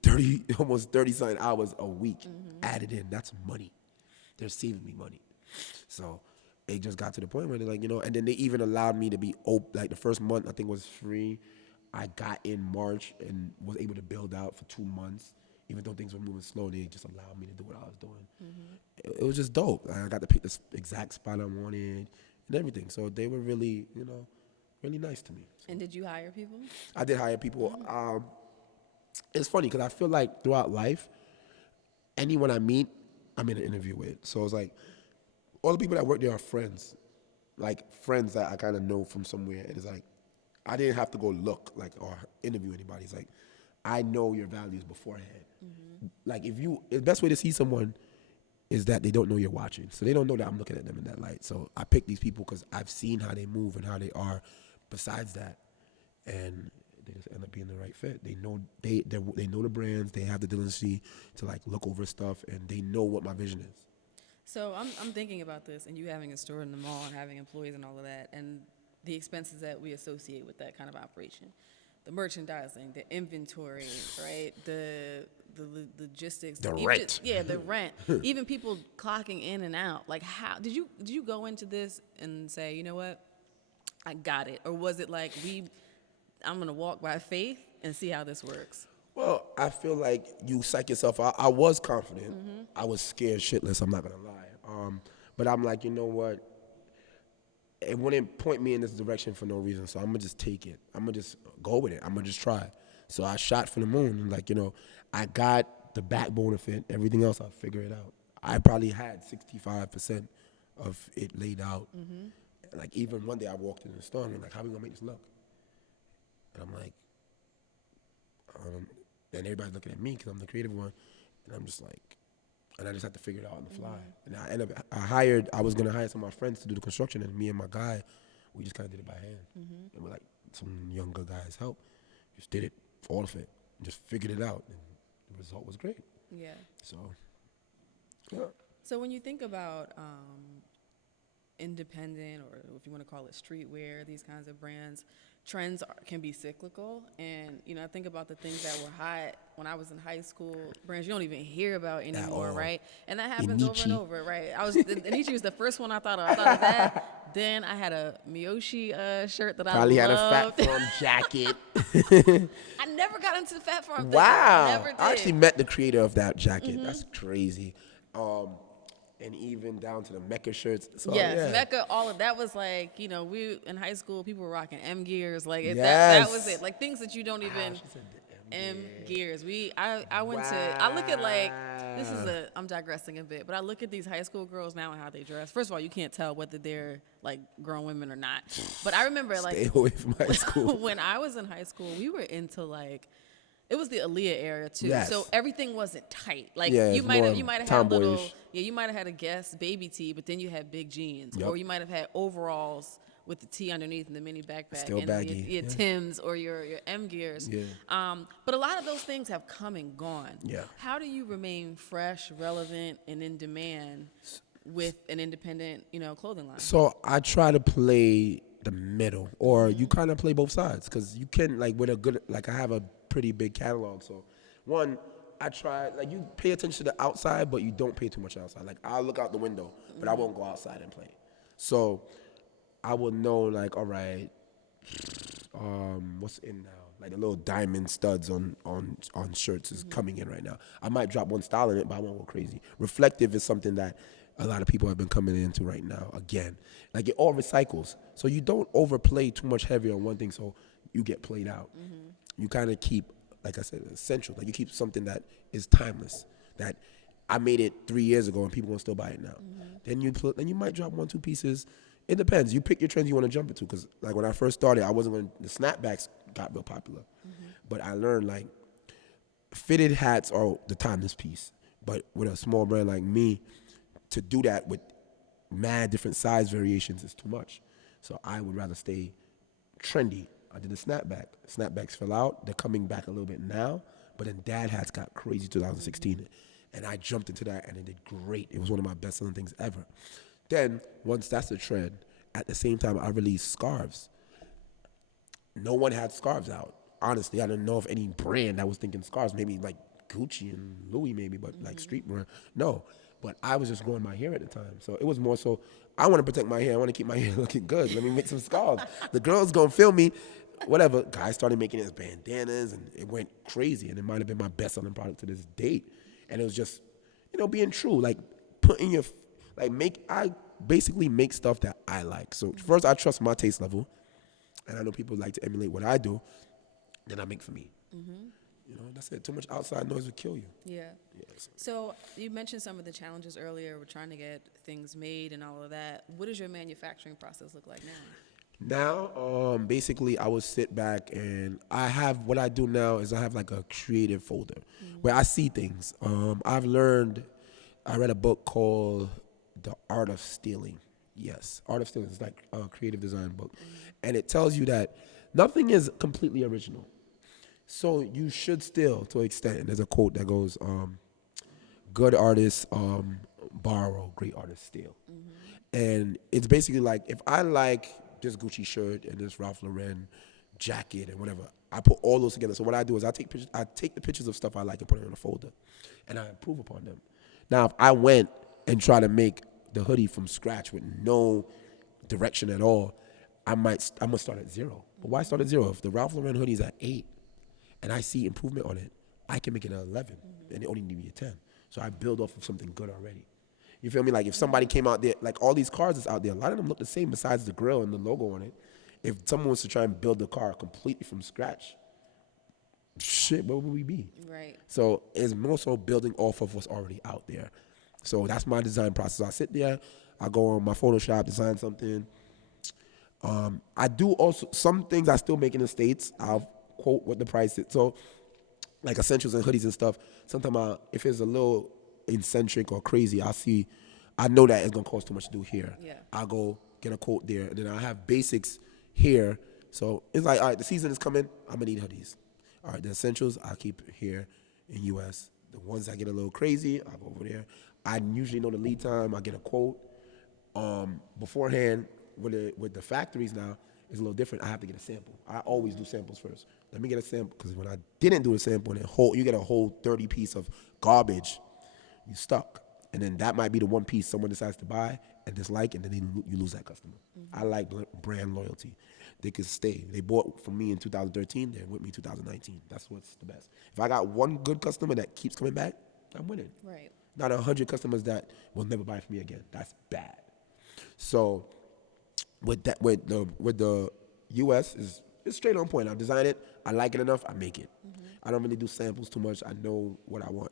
30, almost 30-something hours a week added in. That's money. They're saving me money. So it just got to the point where they're like, and then they even allowed me to be open. Like the first month, I think was free. I got in March and was able to build out for 2 months. Even though things were moving slow, they just allowed me to do what I was doing. It was just dope. I got to pick the exact spot I wanted and everything. So they were really, really nice to me. So And did you hire people? I did hire people. It's funny because I feel like throughout life, anyone I meet, I'm in an interview with. So it's like all the people that work there are friends, like friends that I kind of know from somewhere. And it's like I didn't have to go look or interview anybody. It's like I know your values beforehand. Like the best way to see someone is that they don't know you're watching. So they don't know that I'm looking at them in that light. So I pick these people because I've seen how they move and how they are besides that. And they just end up being the right fit. They know they know the brands, they have the diligency to like look over stuff, and they know what my vision is. So I'm thinking about this, and you having a store in the mall and having employees and all of that, and the expenses that we associate with that kind of operation. The merchandising, the inventory, right? The logistics, The rent. The rent. Even people clocking in and out. Like, how did you go into this and say, you know what, I got it, or was it like I'm gonna walk by faith and see how this works? Well, I feel like you psych yourself out. I was confident. I was scared shitless, I'm not gonna lie. But I'm like, you know what? It wouldn't point me in this direction for no reason, so I'm gonna just take it. I'm gonna just go with it. I'm gonna just try. So I shot for the moon, and like, you know, I got the backbone of it. Everything else, I'll figure it out. I probably had 65% of it laid out. Like, even one day I walked in the store and I'm like, how are we gonna make this look? And I'm like, and everybody's looking at me because I'm the creative one, and I'm just like, and I just had to figure it out on the fly. And I ended up, I was gonna hire some of my friends to do the construction, and me and my guy, we just kind of did it by hand. And we're like, some younger guys help, just did it, all of it, just figured it out, and the result was great. Yeah. So, yeah. So when you think about independent, or if you want to call it streetwear, these kinds of brands, trends can be cyclical. And, you know, I think about the things that were hot when I was in high school, brands you don't even hear about anymore, right? And that happens over and over, right? Anichi was the first one I thought of that. Then I had a Miyoshi shirt that Probably I had loved. a Fat Farm jacket. I never got into the Fat Farm thing. Wow. Never did. I actually met the creator of that jacket. That's crazy. And even down to the Mecca shirts. So, Yes, yeah. Mecca, all of that was like, you know, we in high school, people were rocking M gears. Like, that Yes. was it. Like, things that you don't even. She said the M gears. I went to, I look at like, I'm digressing a bit, but I look at these high school girls now and how they dress. First of all, you can't tell whether they're like grown women or not. But I remember like. Stay away from high school. When I was in high school, we were into like, it was the Aaliyah era too, Yes. so everything wasn't tight. Like, Yeah, you it's might more have had little, tomboyish. you might have had a Guess baby tee, but then you had big jeans, Yep. or you might have had overalls with the tee underneath and the mini backpack, Still and baggy, your yeah. Timbs or your M gears. Yeah. But a lot of those things have come and gone. Yeah. How do you remain fresh, relevant, and in demand with an independent, you know, clothing line? So I try to play the middle, or you kind of play both sides, because you can, like, with a good, like, I have a pretty big catalog. So one, I try, like, you pay attention to the outside, but you don't pay too much outside. Like, I'll look out the window, but I won't go outside and play. So I will know, like, all right, what's in now? Like, the little diamond studs on shirts is coming in right now. I might drop one style in it, but I won't go crazy. Reflective is something that a lot of people have been coming into right now again. Like, it all recycles. So you don't overplay too much heavy on one thing, so you get played out. You kind of keep, like I said, essential. Like, you keep something that is timeless, that I made it 3 years ago and people gonna still buy it now. Then you might drop 1-2 pieces. It depends. You pick your trends you want to jump into, because like when I first started, I wasn't going to, the snapbacks got real popular. But I learned, like, fitted hats are the timeless piece. But with a small brand like me, to do that with mad different size variations is too much. So I would rather stay trendy. I did a snapback. Snapbacks fell out. They're coming back a little bit now. But then dad hats got crazy 2016. And I jumped into that and it did great. It was one of my best selling things ever. Then, once that's a trend, at the same time, I released scarves. No one had scarves out. Honestly, I didn't know of any brand that was thinking scarves. Maybe like Gucci and Louis maybe, but like streetwear, no. But I was just growing my hair at the time. So it was more so, I want to protect my hair. I want to keep my hair looking good. Let me make some scarves. The girls going to film me. Whatever. Guys started making it as bandanas, and it went crazy. And it might have been my best selling product to this date. And it was just, you know, being true. Like, putting your... I basically make stuff that I like. So first, I trust my taste level, and I know people like to emulate what I do. Then I make for me. You know, that's it. Too much outside noise would kill you. Yeah. So you mentioned some of the challenges earlier. We're trying to get things made and all of that. What does your manufacturing process look like now? Now, basically, I would sit back and what I do now is I have like a creative folder where I see things. I read a book called The Art of Stealing. Yes, Art of Stealing is like a creative design book. And it tells you that nothing is completely original. So you should steal to an extent. And there's a quote that goes, good artists borrow, great artists steal. And it's basically like if I like this Gucci shirt and this Ralph Lauren jacket and whatever, I put all those together. So what I do is I take pictures. I take the pictures of stuff I like and put it in a folder, and I improve upon them. Now, if I went and try to make the hoodie from scratch with no direction at all, I'm gonna start at zero. But why start at zero? If the Ralph Lauren hoodie is at 8, and I see improvement on it, I can make it an 11, and it only need me a 10. So I build off of something good already. You feel me? Like if somebody came out there, like all these cars that's out there, a lot of them look the same besides the grill and the logo on it. If someone was to try and build the car completely from scratch, shit, where would we be? Right. So it's more so building off of what's already out there. So that's my design process. I sit there, I go on my Photoshop, design something. I do also, some things I still make in the States. I'll quote what the price is. So like essentials and hoodies and stuff, sometimes if it's a little eccentric or crazy, I know that it's gonna cost too much to do here. Yeah. I'll go get a quote there, and then I have basics here. So it's like, all right, the season is coming, I'm gonna need hoodies. All right, the essentials I keep here in US. The ones that get a little crazy, I'll go over there. I usually know the lead time. I get a quote beforehand. With the factories now, it's a little different. I have to get a sample. I always do samples first. Let me get a sample, because when I didn't do a sample, and you get a whole 30 piece of garbage, you stuck. And then that might be the one piece someone decides to buy and dislike, and then you lose that customer. I like brand loyalty. They could stay. They bought from me in 2013. They're with me 2019. That's what's the best. If I got one good customer that keeps coming back, I'm winning. Right. Not 100 customers that will never buy from me again. That's bad. So with the US is it's straight on point. I design it. I like it enough. I make it. I don't really do samples too much. I know what I want.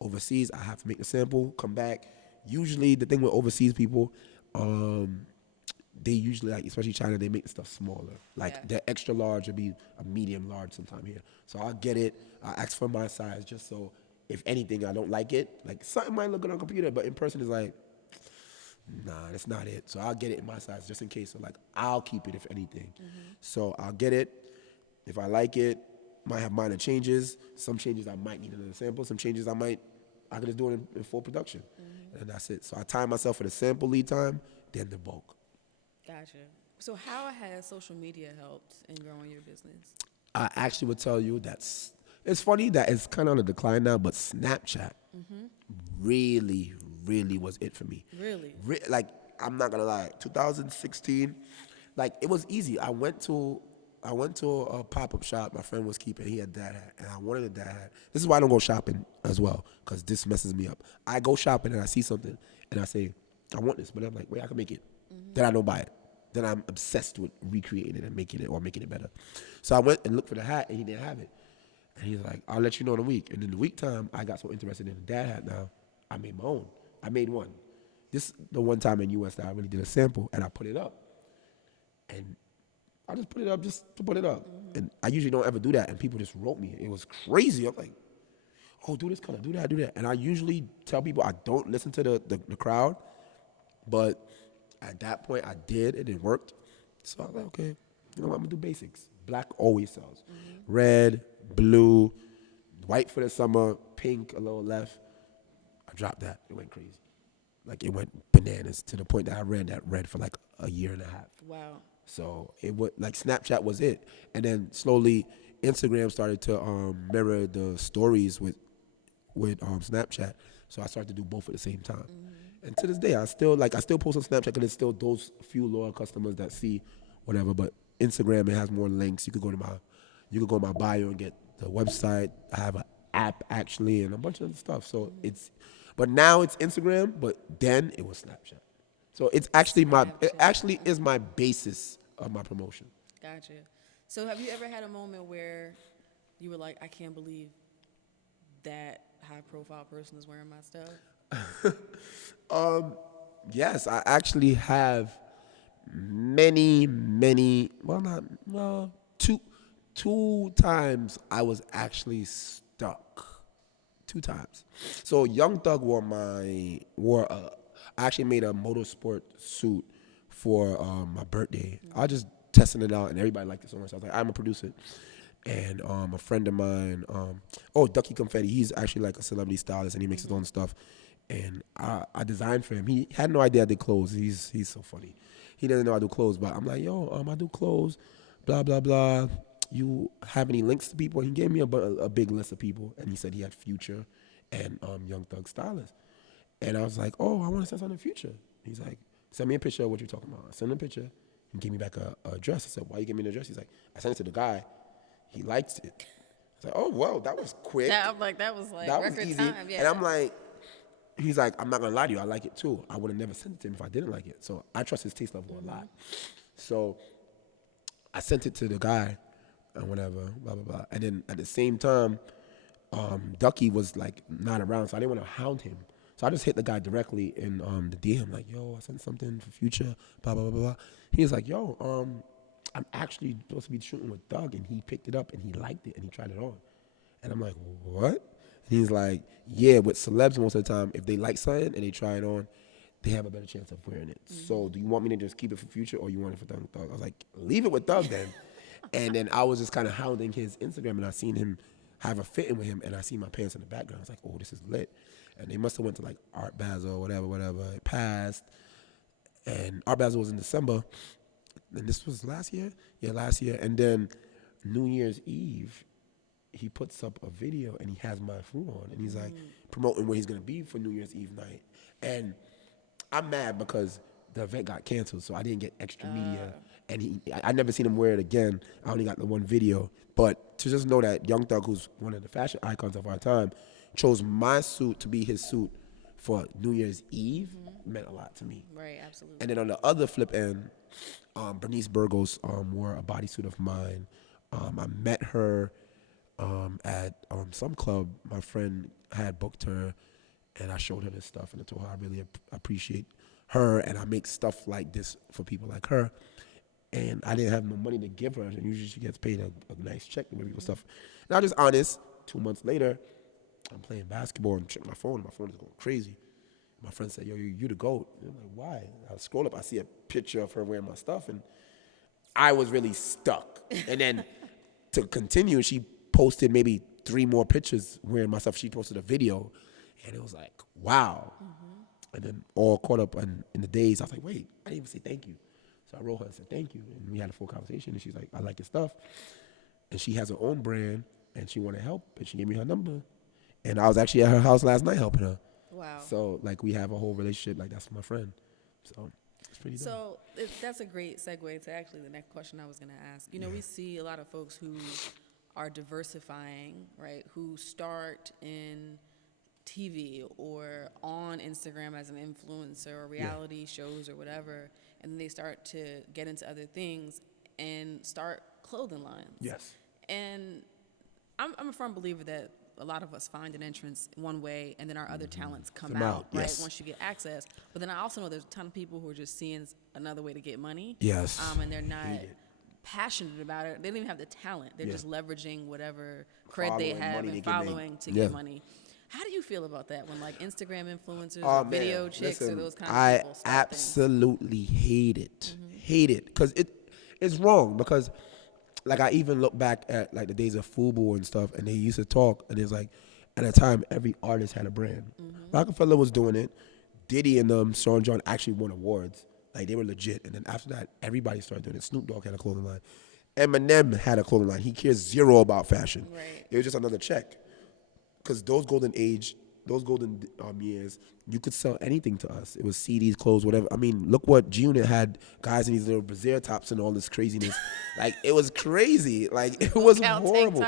Overseas, I have to make the sample, come back. Usually, the thing with overseas people, they usually, like, especially China, they make the stuff smaller. Like, the extra large would be a medium large sometime here. So I'll get it. I ask for my size just so, if anything, I don't like it. Like, something might look good on a computer, but in person it's like, nah, that's not it. So I'll get it in my size just in case. So, like, I'll keep it if anything. So I'll get it. If I like it, might have minor changes. Some changes I might need another sample. Some changes I can just do it in full production. And that's it. So I time myself for the sample lead time, then the bulk. Gotcha. So how has social media helped in growing your business? I actually would tell you it's funny that it's kind of on the decline now, but Snapchat really, really was it for me. Really? Like, I'm not gonna lie, 2016, like, it was easy. I went to a pop-up shop my friend was keeping. He had dad hat, and I wanted a dad hat. This is why I don't go shopping as well, because this messes me up. I go shopping and I see something, and I say, I want this, but I'm like, wait, I can make it. Then I don't buy it. Then I'm obsessed with recreating it and making it better. So I went and looked for the hat, and he didn't have it. And he's like, I'll let you know in a week. And in the week time, I got so interested in the dad hat now, I made my own. I made one. This the one time in US that I really did a sample, and I put it up. And I just put it up just to put it up. And I usually don't ever do that, and people just wrote me. It was crazy. I'm like, oh, do this color, do that, do that. And I usually tell people I don't listen to the crowd, but at that point I did, and it worked. So I was like, okay, you know what, I'm gonna do basics. Black always sells. Red, blue, white for the summer, pink a little left. I dropped that. It went crazy. Like, it went bananas to the point that I ran that red for like a year and a half. Wow. So it was like Snapchat was it, and then slowly Instagram started to mirror the stories with Snapchat. So I started to do both at the same time. And to this day, I still post on Snapchat because it's still those few loyal customers that see whatever. But Instagram, it has more links. You could go to my bio and get the website. I have an app actually, and a bunch of other stuff. So but now it's Instagram, but then it was Snapchat. So it actually is my basis of my promotion. Gotcha. So have you ever had a moment where you were like, I can't believe that high profile person is wearing my stuff? Yes, I actually have two times I was actually stuck. 2 times. So Young Thug I actually made a motorsport suit for my birthday. I was just testing it out, and everybody liked it so much. I was like, I'm gonna produce it. And a friend of mine, Ducky Confetti, he's actually like a celebrity stylist, and he makes his own stuff. And I designed for him. He had no idea I did clothes. He's so funny. He doesn't know I do clothes, but I'm like, yo, I do clothes, blah blah blah. You have any links to people? He gave me a big list of people, and he said he had Future and Young Thug stylist. And I was like, oh, I want to send something to Future. He's like, send me a picture of what you're talking about. I sent him a picture. He gave me back a address. I said, why you give me an address? He's like, I sent it to the guy. He liked it. I was like, oh, well, that was quick. That was like record time. Yeah. And I'm like, he's like, I'm not going to lie to you. I like it too. I would have never sent it to him if I didn't like it. So I trust his taste level a lot. So I sent it to the guy and whatever, blah, blah, blah. And then at the same time, Ducky was like not around, so I didn't want to hound him. So I just hit the guy directly in the DM, like, yo, I sent something for Future, blah, blah, blah, blah. He was like, yo, I'm actually supposed to be shooting with Thug, and he picked it up, and he liked it, and he tried it on. And I'm like, what? And he's like, yeah, with celebs most of the time, if they like something and they try it on, they have a better chance of wearing it. So do you want me to just keep it for Future, or you want it for Thug? I was like, leave it with Thug then. And then I was just kind of hounding his Instagram, and I seen him have a fitting with him, and I see my pants in the background. I was like, oh, this is lit. And they must have went to like Art Basel, whatever. It passed. And Art Basel was in December. And this was last year? Yeah, last year. And then New Year's Eve, he puts up a video, and he has my fruit on. And he's like promoting where he's going to be for New Year's Eve night. And I'm mad because the event got canceled, so I didn't get extra media. And I never seen him wear it again. I only got the one video. But to just know that Young Thug, who's one of the fashion icons of our time, chose my suit to be his suit for New Year's Eve meant a lot to me. Right, absolutely. And then on the other flip end, Bernice Burgos wore a bodysuit of mine. I met her at some club. My friend had booked her, and I showed her this stuff, and I told her I really appreciate her, and I make stuff like this for people like her. And I didn't have no money to give her, and usually she gets paid a nice check to give people stuff. And I was just honest. 2 months later, I'm playing basketball and check my phone, and my phone is going crazy. My friend said, yo, you the GOAT. And I'm like, why? I scroll up, I see a picture of her wearing my stuff, and I was really stuck. And then to continue, she posted maybe 3 more pictures wearing my stuff. She posted a video, and it was like, wow. And then all caught up in the days, I was like, wait, I didn't even say thank you. So I wrote her and said thank you, and we had a full conversation, and she's like, I like your stuff. And she has her own brand, and she wanted help, and she gave me her number. And I was actually at her house last night helping her. Wow. So, like, we have a whole relationship, like, that's my friend. So, it's pretty dope. So, that's a great segue to actually the next question I was going to ask. You know, we see a lot of folks who are diversifying, right, who start in TV or on Instagram as an influencer or reality shows or whatever, and then they start to get into other things and start clothing lines. Yes. And I'm a firm believer that a lot of us find an entrance one way, and then our other talents come out, right, yes. once you get access. But then I also know there's a ton of people who are just seeing another way to get money. Yes. And they're not passionate about it. They don't even have the talent. They're just leveraging whatever cred they have and following to get money. How do you feel about that when, like, Instagram influencers or video chicks or those kind of people start I absolutely hate it. Hate it. Because it's wrong. Because, like, I even look back at, like, the days of FUBU and stuff, and they used to talk, and it's like, at a time, every artist had a brand. Rockefeller was doing it. Diddy and Sean John actually won awards. Like, they were legit. And then after that, everybody started doing it. Snoop Dogg had a clothing line. Eminem had a clothing line. He cares zero about fashion. Right. It was just another check. Because those golden years, you could sell anything to us. It was CDs, clothes, whatever. I mean, look what G-Unit had, guys in these little brassiere tops and all this craziness. Like, it was crazy. Like, it was horrible.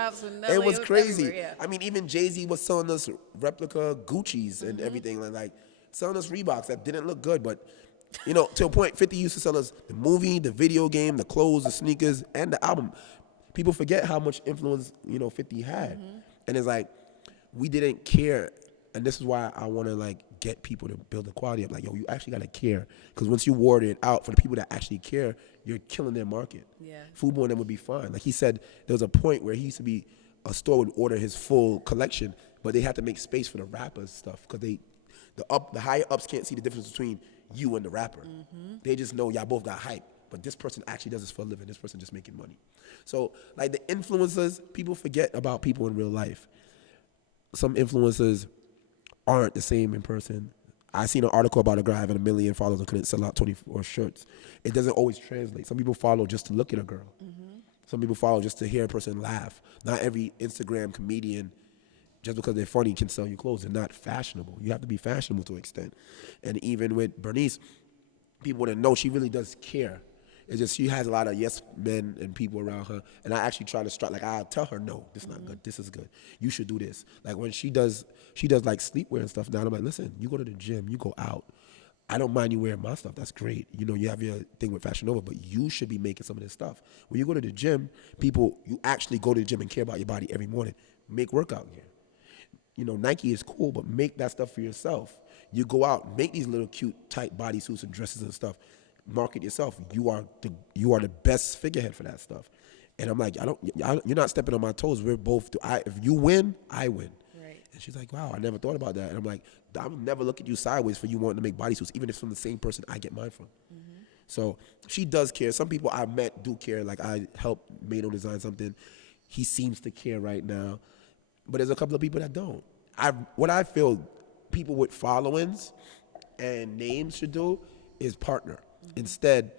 It was crazy. Yeah. I mean, even Jay-Z was selling us replica Gucci's and everything. Like, selling us Reeboks that didn't look good. But, you know, to a point, 50 used to sell us the movie, the video game, the clothes, the sneakers, and the album. People forget how much influence, 50 had. And it's like, we didn't care, and this is why I want to, like, get people to build the quality up. Like, yo, you actually got to care. Because once you ward it out for the people that actually care, you're killing their market. Yeah. Fubu and them would be fine. Like he said, there was a point where he used to be, a store would order his full collection, but they had to make space for the rappers stuff because the higher ups can't see the difference between you and the rapper. They just know y'all both got hype, but this person actually does this for a living. This person just making money. So like the influencers, people forget about people in real life. Some influencers aren't the same in person. I seen an article about a girl having 1 million followers and couldn't sell out 24 shirts. It doesn't always translate. Some people follow just to look at a girl. Some people follow just to hear a person laugh. Not every Instagram comedian, just because they're funny, can sell you clothes. They're not fashionable. You have to be fashionable to an extent. And even with Bernice, people wouldn't know she really does care. It's just she has a lot of yes men and people around her. And I actually try to strike, like I tell her, no, this is not good. This is good. You should do this. Like when she does like sleepwear and stuff now, I'm like, listen, you go to the gym, you go out. I don't mind you wearing my stuff. That's great. You know, you have your thing with Fashion Nova, but you should be making some of this stuff. When you go to the gym, you actually go to the gym and care about your body every morning. Make workout gear. You know, Nike is cool, but make that stuff for yourself. You go out, make these little cute tight bodysuits and dresses and stuff. Market yourself. You are the best figurehead for that stuff. And I'm like, you're not stepping on my toes. We're both. If you win, I win. Right. And she's like, wow, I never thought about that. And I'm like, I'll never look at you sideways for you wanting to make bodysuits, even if it's from the same person I get mine from. So she does care. Some people I met do care. Like I helped Mano design something. He seems to care right now. But there's a couple of people that don't. What I feel people with followings and names should do is partner. Instead,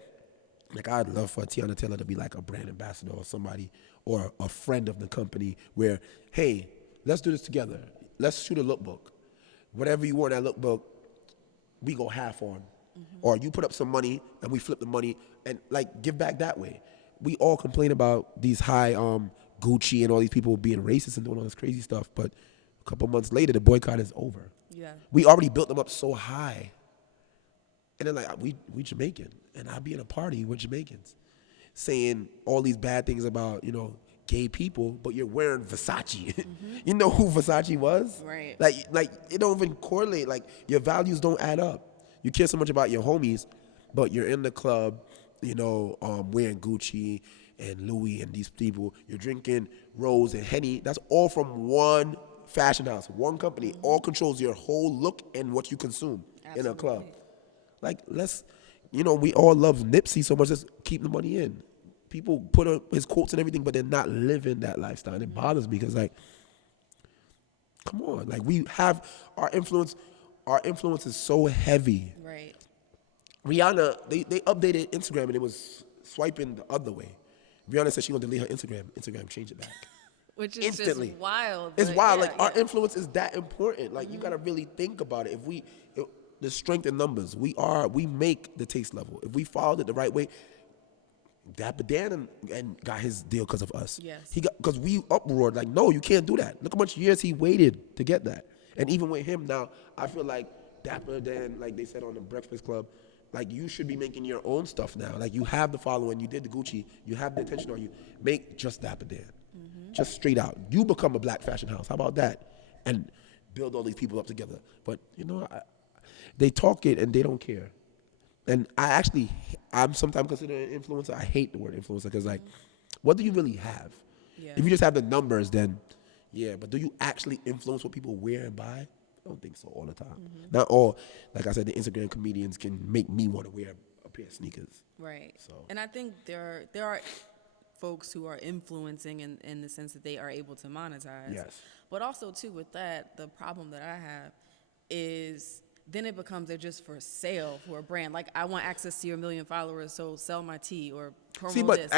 like I'd love for Tiana Taylor to be like a brand ambassador or somebody or a friend of the company where, hey, let's do this together. Let's shoot a lookbook. Whatever you want in that lookbook, we go half on. Or you put up some money and we flip the money and like give back that way. We all complain about these high Gucci and all these people being racist and doing all this crazy stuff, but a couple months later the boycott is over. Yeah. We already built them up so high. And then like we Jamaican, and I be in a party with Jamaicans, saying all these bad things about gay people, but you're wearing Versace. You know who Versace was? Right. Like it don't even correlate. Like your values don't add up. You care so much about your homies, but you're in the club, wearing Gucci and Louis and these people. You're drinking Rose and Henny. That's all from one fashion house, one company. All controls your whole look and what you consume in a club. Like, we all love Nipsey so much, let's keep the money in. People put up his quotes and everything, but they're not living that lifestyle. And it bothers me because, like, come on. Like, we have our influence is so heavy. Right. Rihanna, they updated Instagram and it was swiping the other way. Rihanna said she's going to delete her Instagram. Instagram changed it back. Which is instantly. just wild. It's wild. Yeah, our influence is that important. Like, you got to really think about it. The strength in numbers. We make the taste level. If we followed it the right way, Dapper Dan and got his deal because of us. Yes. Because we uproared like, no, you can't do that. Look how much years he waited to get that. And even with him now, I feel like Dapper Dan, like they said on the Breakfast Club, like you should be making your own stuff now. Like you have the following, you did the Gucci, you have the attention on you. Make just Dapper Dan. Just straight out. You become a black fashion house. How about that? And build all these people up together. But they talk it and they don't care. And I'm sometimes considered an influencer. I hate the word influencer because, like, what do you really have? Yeah. If you just have the numbers, then, yeah. But do you actually influence what people wear and buy? I don't think so all the time. Not all, like I said, the Instagram comedians can make me want to wear a pair of sneakers. Right. So. And I think there are folks who are influencing in the sense that they are able to monetize. Yes. But also, too, with that, the problem that I have is then it becomes they're just for sale for a brand. Like, I want access to your 1 million followers, so sell my tea or promo this.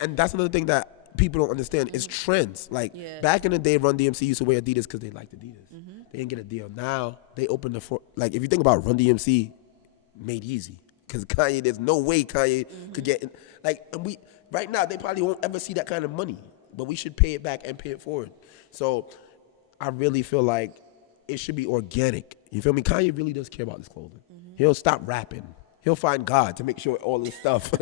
And that's another thing that people don't understand is trends. Like, back in the day, Run DMC used to wear Adidas because they liked Adidas. They didn't get a deal. Now, they opened like, if you think about Run DMC, made easy. Because Kanye, there's no way Kanye could get in. Like, and right now, they probably won't ever see that kind of money. But we should pay it back and pay it forward. So, I really feel like it should be organic. You feel me? Kanye really does care about this clothing. He'll stop rapping. He'll find God to make sure all this stuff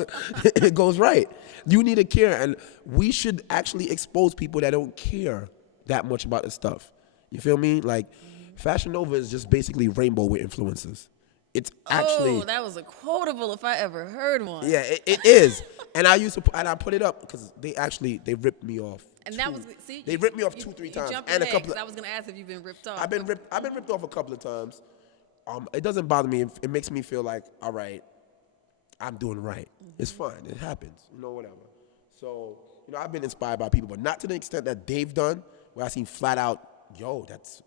it goes right. You need to care, and we should actually expose people that don't care that much about this stuff. You feel me? Like, Fashion Nova is just basically rainbow with influencers. It's actually Oh, that was a quotable if I ever heard one. yeah, it is. And I used to and I put it up because they ripped me off. And that was see. They ripped me off 2-3 times, and a couple. I was gonna ask if you've been ripped off. I've been ripped off a couple of times. It doesn't bother me. It makes me feel like, all right, I'm doing right. It's fine. It happens. Whatever. So, I've been inspired by people, but not to the extent that they've done, where I seen flat out, yo, that's.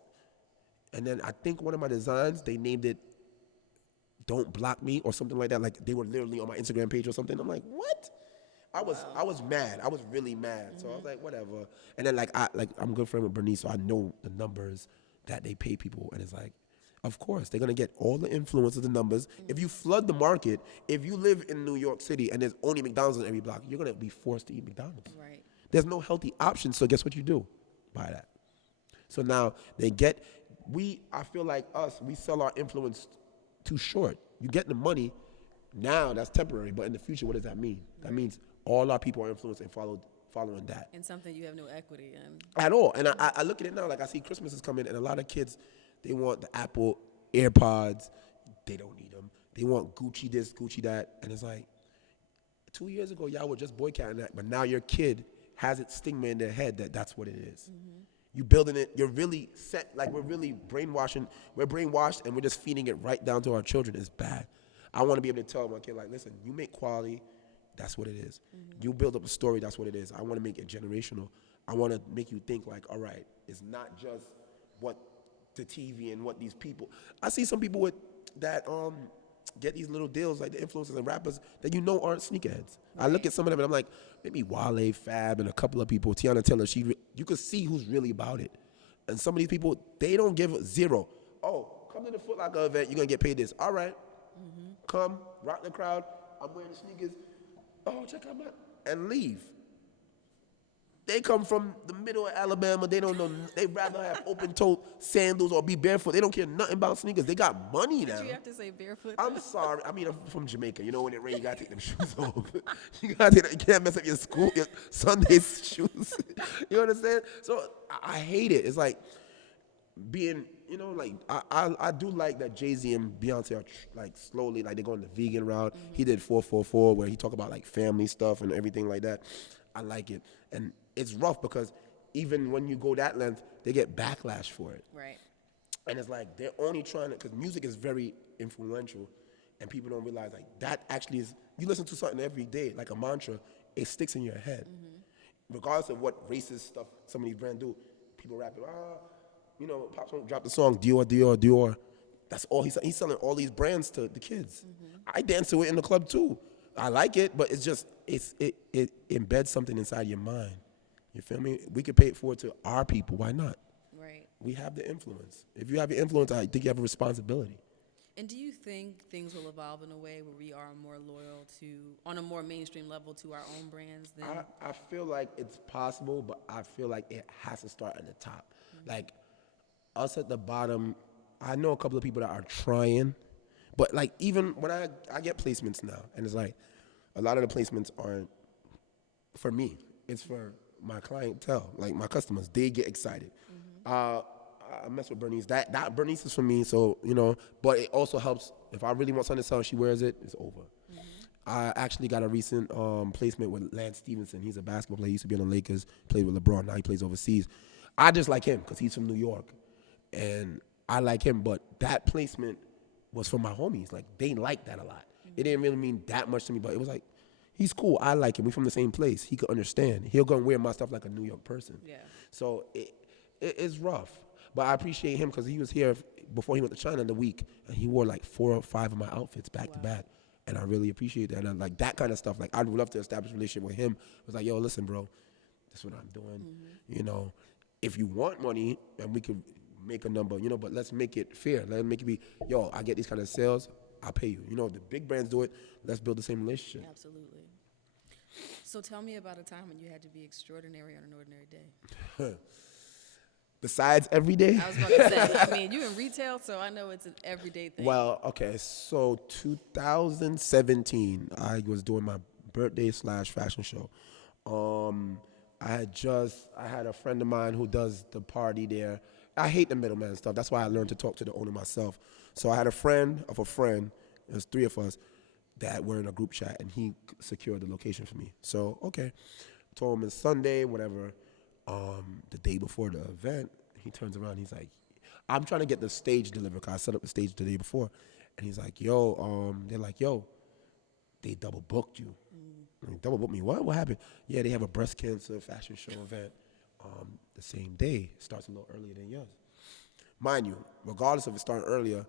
And then I think one of my designs, they named it "Don't Block Me" or something like that. Like they were literally on my Instagram page or something. I'm like, what? I was mad. I was really mad. So I was like, whatever. And then I'm good friend with Bernice, so I know the numbers that they pay people, and it's like, of course they're gonna get all the influence of the numbers. If you flood the market, if you live in New York City and there's only McDonald's on every block, you're gonna be forced to eat McDonald's. Right. There's no healthy options, so guess what you do? Buy that. So now I feel like we sell our influence too short. You get the money, now that's temporary, but in the future, what does that mean? That means all our people are influenced and following that. And something you have no equity in. At all. And I look at it now, like I see Christmas is coming, and a lot of kids, they want the Apple AirPods. They don't need them. They want Gucci this, Gucci that. And it's like, 2 years ago, y'all were just boycotting that, but now your kid has it stigma in their head that that's what it is. You building it, you're really set, like we're really brainwashing. We're brainwashed, and we're just feeding it right down to our children. It's bad. I want to be able to tell my kid, like, listen, you make quality, that's what it is. You build up a story, that's what it is. I want to make it generational. I want to make you think like, all right, it's not just what the TV and what these people. I see some people that get these little deals, like the influencers and rappers that aren't sneakerheads. Right. I look at some of them and I'm like, maybe Wale, Fab, and a couple of people, Tiana Taylor, you could see who's really about it. And some of these people, they don't give zero. Oh, come to the Foot Locker event, you're going to get paid this. All right, come, rock the crowd, I'm wearing the sneakers. Oh, check out and leave. They come from the middle of Alabama. They don't know. They rather have open-toed sandals or be barefoot. They don't care nothing about sneakers. They got money now. Did you have to say barefoot? I'm sorry. I mean, I'm from Jamaica. When it rains, you gotta take them shoes off. You can't mess up your Sunday shoes. You understand? So I hate it. It's like being, I do like that Jay-Z and Beyonce are like slowly, like they're going the vegan route. He did 444 where he talk about like family stuff and everything like that. I like it. And it's rough because even when you go that length, they get backlash for it. Right. And it's like they're only trying to, because music is very influential, and people don't realize like that actually is, you listen to something every day, like a mantra, it sticks in your head. Regardless of what racist stuff some of these brands do, people rap it, Pop Smoke dropped the song, Dior, Dior, Dior. That's all he's selling all these brands to the kids. I dance to it in the club too. I like it, but it's just, it embeds something inside your mind. You feel me? We could pay it forward to our people. Why not? Right. We have the influence. If you have the influence, I think you have a responsibility. And do you think things will evolve in a way where we are more loyal on a more mainstream level, to our own brands? I feel like it's possible, but I feel like it has to start at the top. Like, us at the bottom, I know a couple of people that are trying, but like even when I get placements now, and it's like a lot of the placements aren't for me. It's for my clientele, like my customers. They get excited. I mess with Bernice. That Bernice is for me, so but it also helps if I really want something to sell and she wears it, it's over. I actually got a recent placement with Lance Stevenson. He's a basketball player. He used to be on the Lakers, played with LeBron. Now he plays overseas. I just like him because he's from New York, and I like him. But that placement was for my homies. Like, they like that a lot. It didn't really mean that much to me, but it was like, he's cool. I like him. We from the same place. He could understand. He'll go and wear my stuff like a New York person. Yeah. So it's rough. But I appreciate him because he was here before he went to China in the week, and he wore like 4 or 5 of my outfits back to back. And I really appreciate that. And I like that kind of stuff. Like, I'd love to establish a relationship with him. It was like, yo, listen, bro, this is what I'm doing. If you want money, and we could make a number, but let's make it fair. Let's make it be, yo, I get these kind of sales, I'll pay you. The big brands do it. Let's build the same relationship. Absolutely. So tell me about a time when you had to be extraordinary on an ordinary day. Besides every day? I was about to say, I mean, you're in retail, so I know it's an everyday thing. Well, okay, so 2017, I was doing my birthday / fashion show. I had a friend of mine who does the party there, I hate the middleman stuff. That's why I learned to talk to the owner myself. So I had a friend of a friend. There's 3 of us that were in a group chat, and he secured the location for me. So okay, told him it's Sunday, whatever. The day before the event, he turns around. He's like, I'm trying to get the stage delivered because I set up the stage the day before, and he's like, yo, they're like, yo, they double booked you. Like, double booked me? What happened? Yeah, they have a breast cancer fashion show event the same day. It starts a little earlier than yours. Mind you, regardless of it starting earlier,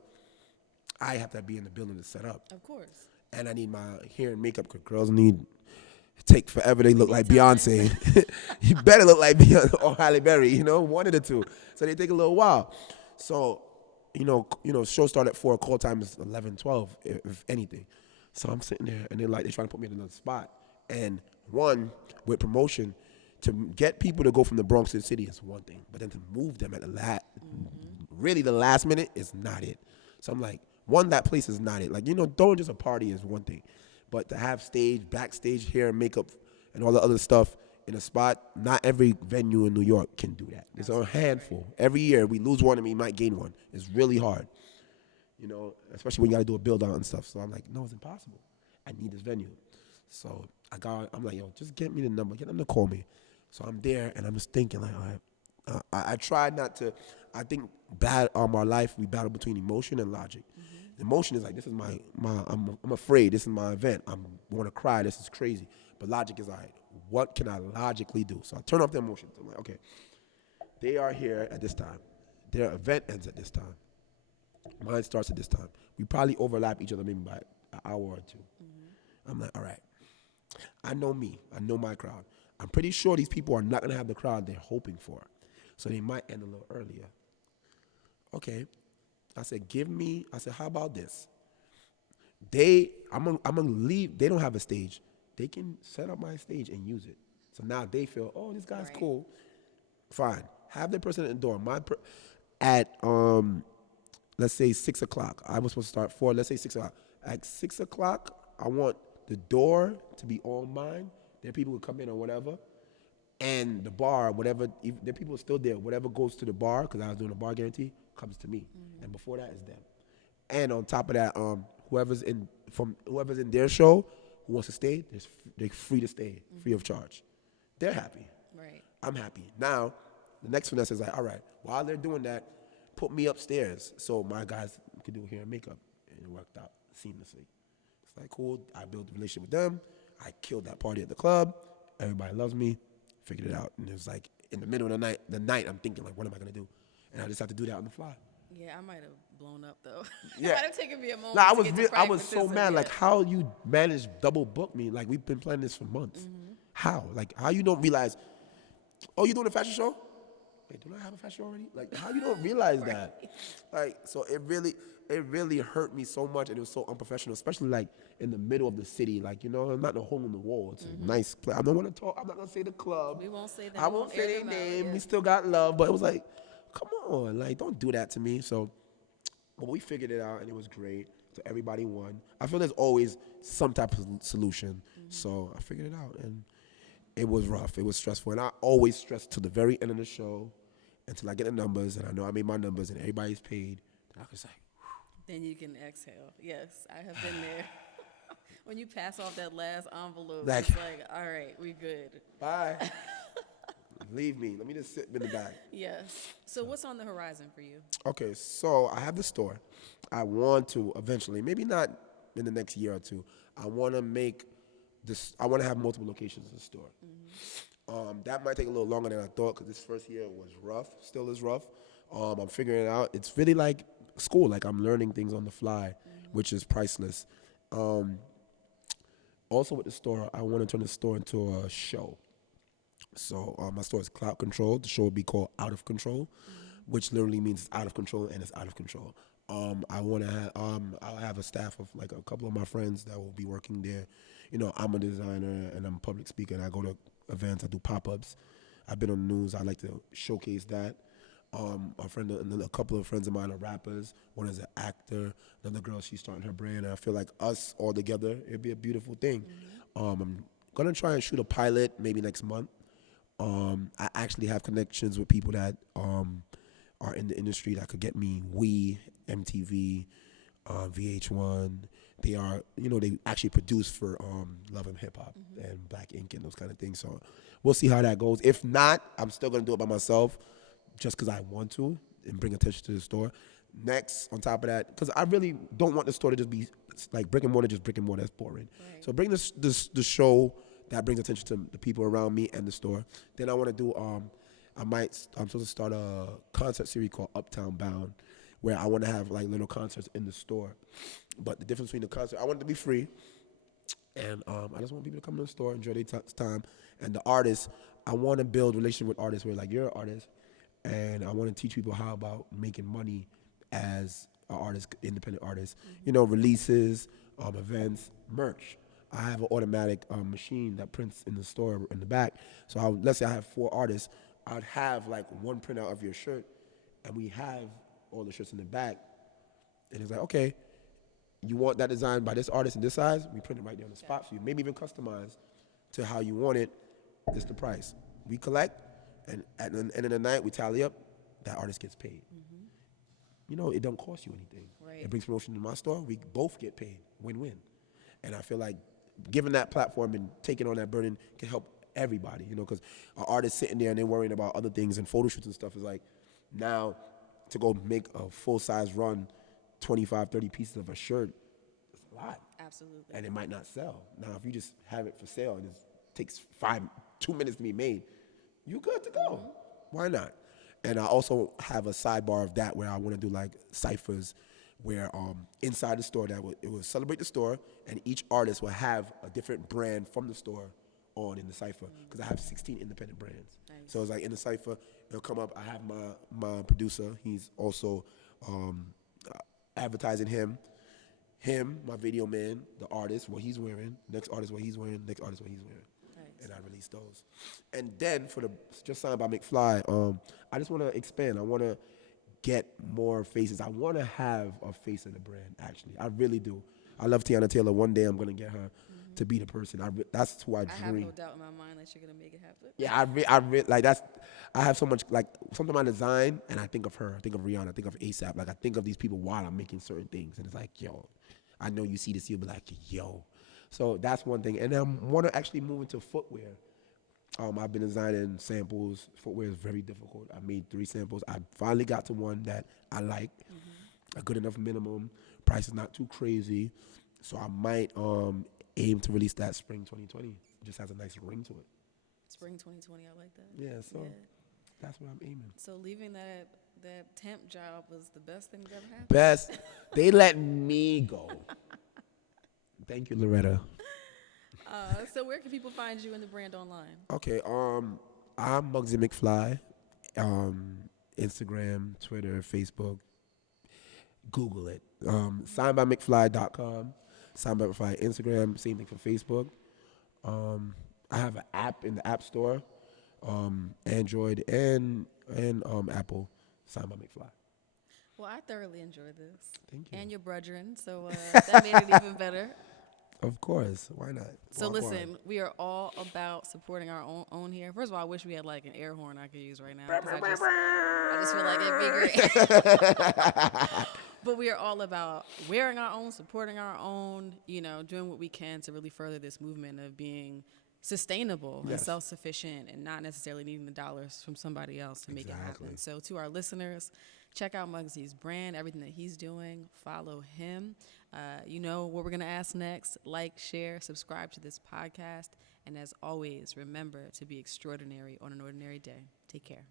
I have to be in the building to set up. Of course. And I need my hair and makeup because girls take forever. They look like Beyonce. You better look like Beyonce or Halle Berry, one of the two. So they take a little while. So, show start at 4, call time is 11, 12, if anything. So I'm sitting there, and they're trying to put me in another spot. And one, with promotion, to get people to go from the Bronx to the city is one thing, but then to move them at really the last minute is not it. So I'm like, one, that place is not it. Like, throwing just a party is one thing, but to have stage, backstage, hair, and makeup, and all the other stuff in a spot, not every venue in New York can do that. There's a handful. Every year we lose one and we might gain one. It's really hard, especially when you got to do a build out and stuff. So I'm like, no, it's impossible. I need this venue. So I'm like, yo, just get me the number, get them to call me. So I'm there, and I'm just thinking, like, all right. I tried not to. I think our life, we battle between emotion and logic. Mm-hmm. Emotion is like, this is I'm afraid. This is my event. I want to cry. This is crazy. But logic is, all right, what can I logically do? So I turn off the emotions. I'm like, okay, they are here at this time. Their event ends at this time. Mine starts at this time. We probably overlap each other maybe by an hour or 2. Mm-hmm. I'm like, all right, I know me. I know my crowd. I'm pretty sure these people are not going to have the crowd they're hoping for. So they might end a little earlier. Okay. I said, how about this? I'm gonna leave. They don't have a stage. They can set up my stage and use it. So now they feel, oh, this guy's cool. Fine. Have the person at the door. At let's say 6 o'clock. I was supposed to start 4. Let's say 6 o'clock. At 6 o'clock, I want the door to be all mine. There people would come in or whatever. And the bar, whatever, if the people are still there, whatever goes to the bar, because I was doing a bar guarantee, comes to me. Mm-hmm. And before that is them. And on top of that, whoever's in their show who wants to stay, they're free to stay, free of charge. They're happy. Right. I'm happy. Now, the next finesse is like, all right, while they're doing that, put me upstairs so my guys could do hair and makeup. And it worked out seamlessly. It's like, cool. I built a relationship with them. I killed that party at the club. Everybody loves me. Figured it out. And it was like in the middle of the night, I'm thinking, like, what am I going to do? And I just have to do that on the fly. Yeah, I might have blown up, though. Yeah. It might have taken me a moment. I was so mad. Like, how you managed double book me? Like, we've been planning this for months. Mm-hmm. How? Like, how you don't realize, oh, you doing a fashion show? Wait, don't I have a fashion show already? Like, how you don't realize that? Like, so it really hurt me so much, and it was so unprofessional, especially like in the middle of the city. Like, I'm not a hole in the wall. It's a nice place. I don't want to talk. I'm not gonna say the club. We won't say that. I won't say their name. Yeah. We still got love, but it was like, come on, like, don't do that to me. So, but we figured it out, and it was great. So everybody won. I feel there's always some type of solution. Mm-hmm. So I figured it out, and it was rough. It was stressful, and I always stress to the very end of the show until I get the numbers, and I know I made my numbers, and everybody's paid. And I was like, then you can exhale. Yes, I have been there. When you pass off that last envelope, it's like, all right, we good. Bye. Leave me. Let me just sit in the back. Yes. So what's on the horizon for you? Okay, so I have the store. I want to eventually, maybe not in the next year or 2, I want to make this. I want to have multiple locations in the store. Mm-hmm. That might take a little longer than I thought because this first year was rough. Still is rough. I'm figuring it out. It's really like school. Like, I'm learning things on the fly, which is priceless. Also with the store, I want to turn the store into a show. So my store is Clout CTRL. The show will be called Out of Control, which literally means it's out of control, and it's out of control. I want to I'll have a staff of like a couple of my friends that will be working there. I'm a designer and I'm a public speaker, and I go to events. I do pop-ups. I've been on the news. I like to showcase that. A couple of friends of mine are rappers. One is an actor. Another girl, she's starting her brand. And I feel like us all together, it'd be a beautiful thing. I'm gonna try and shoot a pilot maybe next month. I actually have connections with people that are are in the industry that could get me MTV, VH1. They are, they actually produce for Love and Hip Hop and Black Ink and those kind of things. So we'll see how that goes. If not, I'm still gonna do it by myself, just because I want to and bring attention to the store. Next, on top of that, because I really don't want the store to just be like brick and mortar, just brick and mortar. That's boring. Right. So bring the show that brings attention to the people around me and the store. Then I want to do I'm supposed to start a concert series called Uptown Bound, where I want to have like little concerts in the store. But the difference between the concert, I want it to be free, and I just want people to come to the store, enjoy their time. And the artists, I want to build relationship with artists where like you're an artist, and I want to teach people how about making money as an artist, independent artist. Releases, events, merch. I have an automatic machine that prints in the store in the back. So let's say I have 4 artists, I'd have like one printout of your shirt, and we have all the shirts in the back. And it's like, okay, you want that design by this artist in this size? We print it right there on the spot for you. Maybe even customize to how you want it. This is the price. We collect, and at the end of the night, we tally up. That artist gets paid. It don't cost you anything. Right. It brings promotion to my store. We both get paid. Win-win. And I feel like giving that platform and taking on that burden can help everybody, because an artist sitting there and they're worrying about other things and photo shoots and stuff is like, now to go make a full-size run, 25, 30 pieces of a shirt, it's a lot. Absolutely. And it might not sell. Now, if you just have it for sale and it takes 2 minutes to be made, you're good to go. Why not? And I also have a sidebar of that where I want to do like ciphers where inside the store it will celebrate the store, and each artist will have a different brand from the store on in the cipher, because I have 16 independent brands. Nice. So it's like in the cipher, it'll come up. I have my producer. He's also advertising him, my video man, the artist, what he's wearing, next artist, what he's wearing, next artist, what he's wearing. Nice. And I release those. And then for the just signed by McFly, I just want to expand. I want to get more faces. I want to have a face of the brand, actually. I really do. I love Tiana Taylor. One day I'm going to get her to be the person. That's who I dream. I have no doubt in my mind that you're going to make it happen. Yeah, like that's, I have so much, like sometimes I design and I think of her. I think of Rihanna. I think of ASAP. Like I think of these people while I'm making certain things. And it's like, yo, I know you see this, you'll be like, yo. So that's one thing. And I want to actually move into footwear. I've been designing samples. Footwear is very difficult. I made 3 samples. I finally got to one that I like, a good enough minimum. Price is not too crazy. So I might aim to release that spring 2020. It just has a nice ring to it. Spring 2020, I like that. Yeah, so that's what I'm aiming. So leaving that temp job was the best thing that ever happened? Best. They let me go. Thank you, Loretta. So where can people find you and the brand online? Okay, I'm Mugzy McFly. Instagram, Twitter, Facebook. Google it. Signedbymcfly.com. Signed by McFly Instagram. Same thing for Facebook. I have an app in the App Store, Android and Apple. Signed by McFly. Well, I thoroughly enjoyed this. Thank you. And your brethren, so that made it even better. Of course, why not? So listen, we are all about supporting our own here. First of all, I wish we had like an air horn I could use right now, because I just feel like it'd be great. But we are all about wearing our own, supporting our own, doing what we can to really further this movement of being sustainable and self-sufficient and not necessarily needing the dollars from somebody else to make it happen. So to our listeners, check out Mugzy's brand, everything that he's doing. Follow him. You know what we're going to ask next. Like, share, subscribe to this podcast. And as always, remember to be extraordinary on an ordinary day. Take care.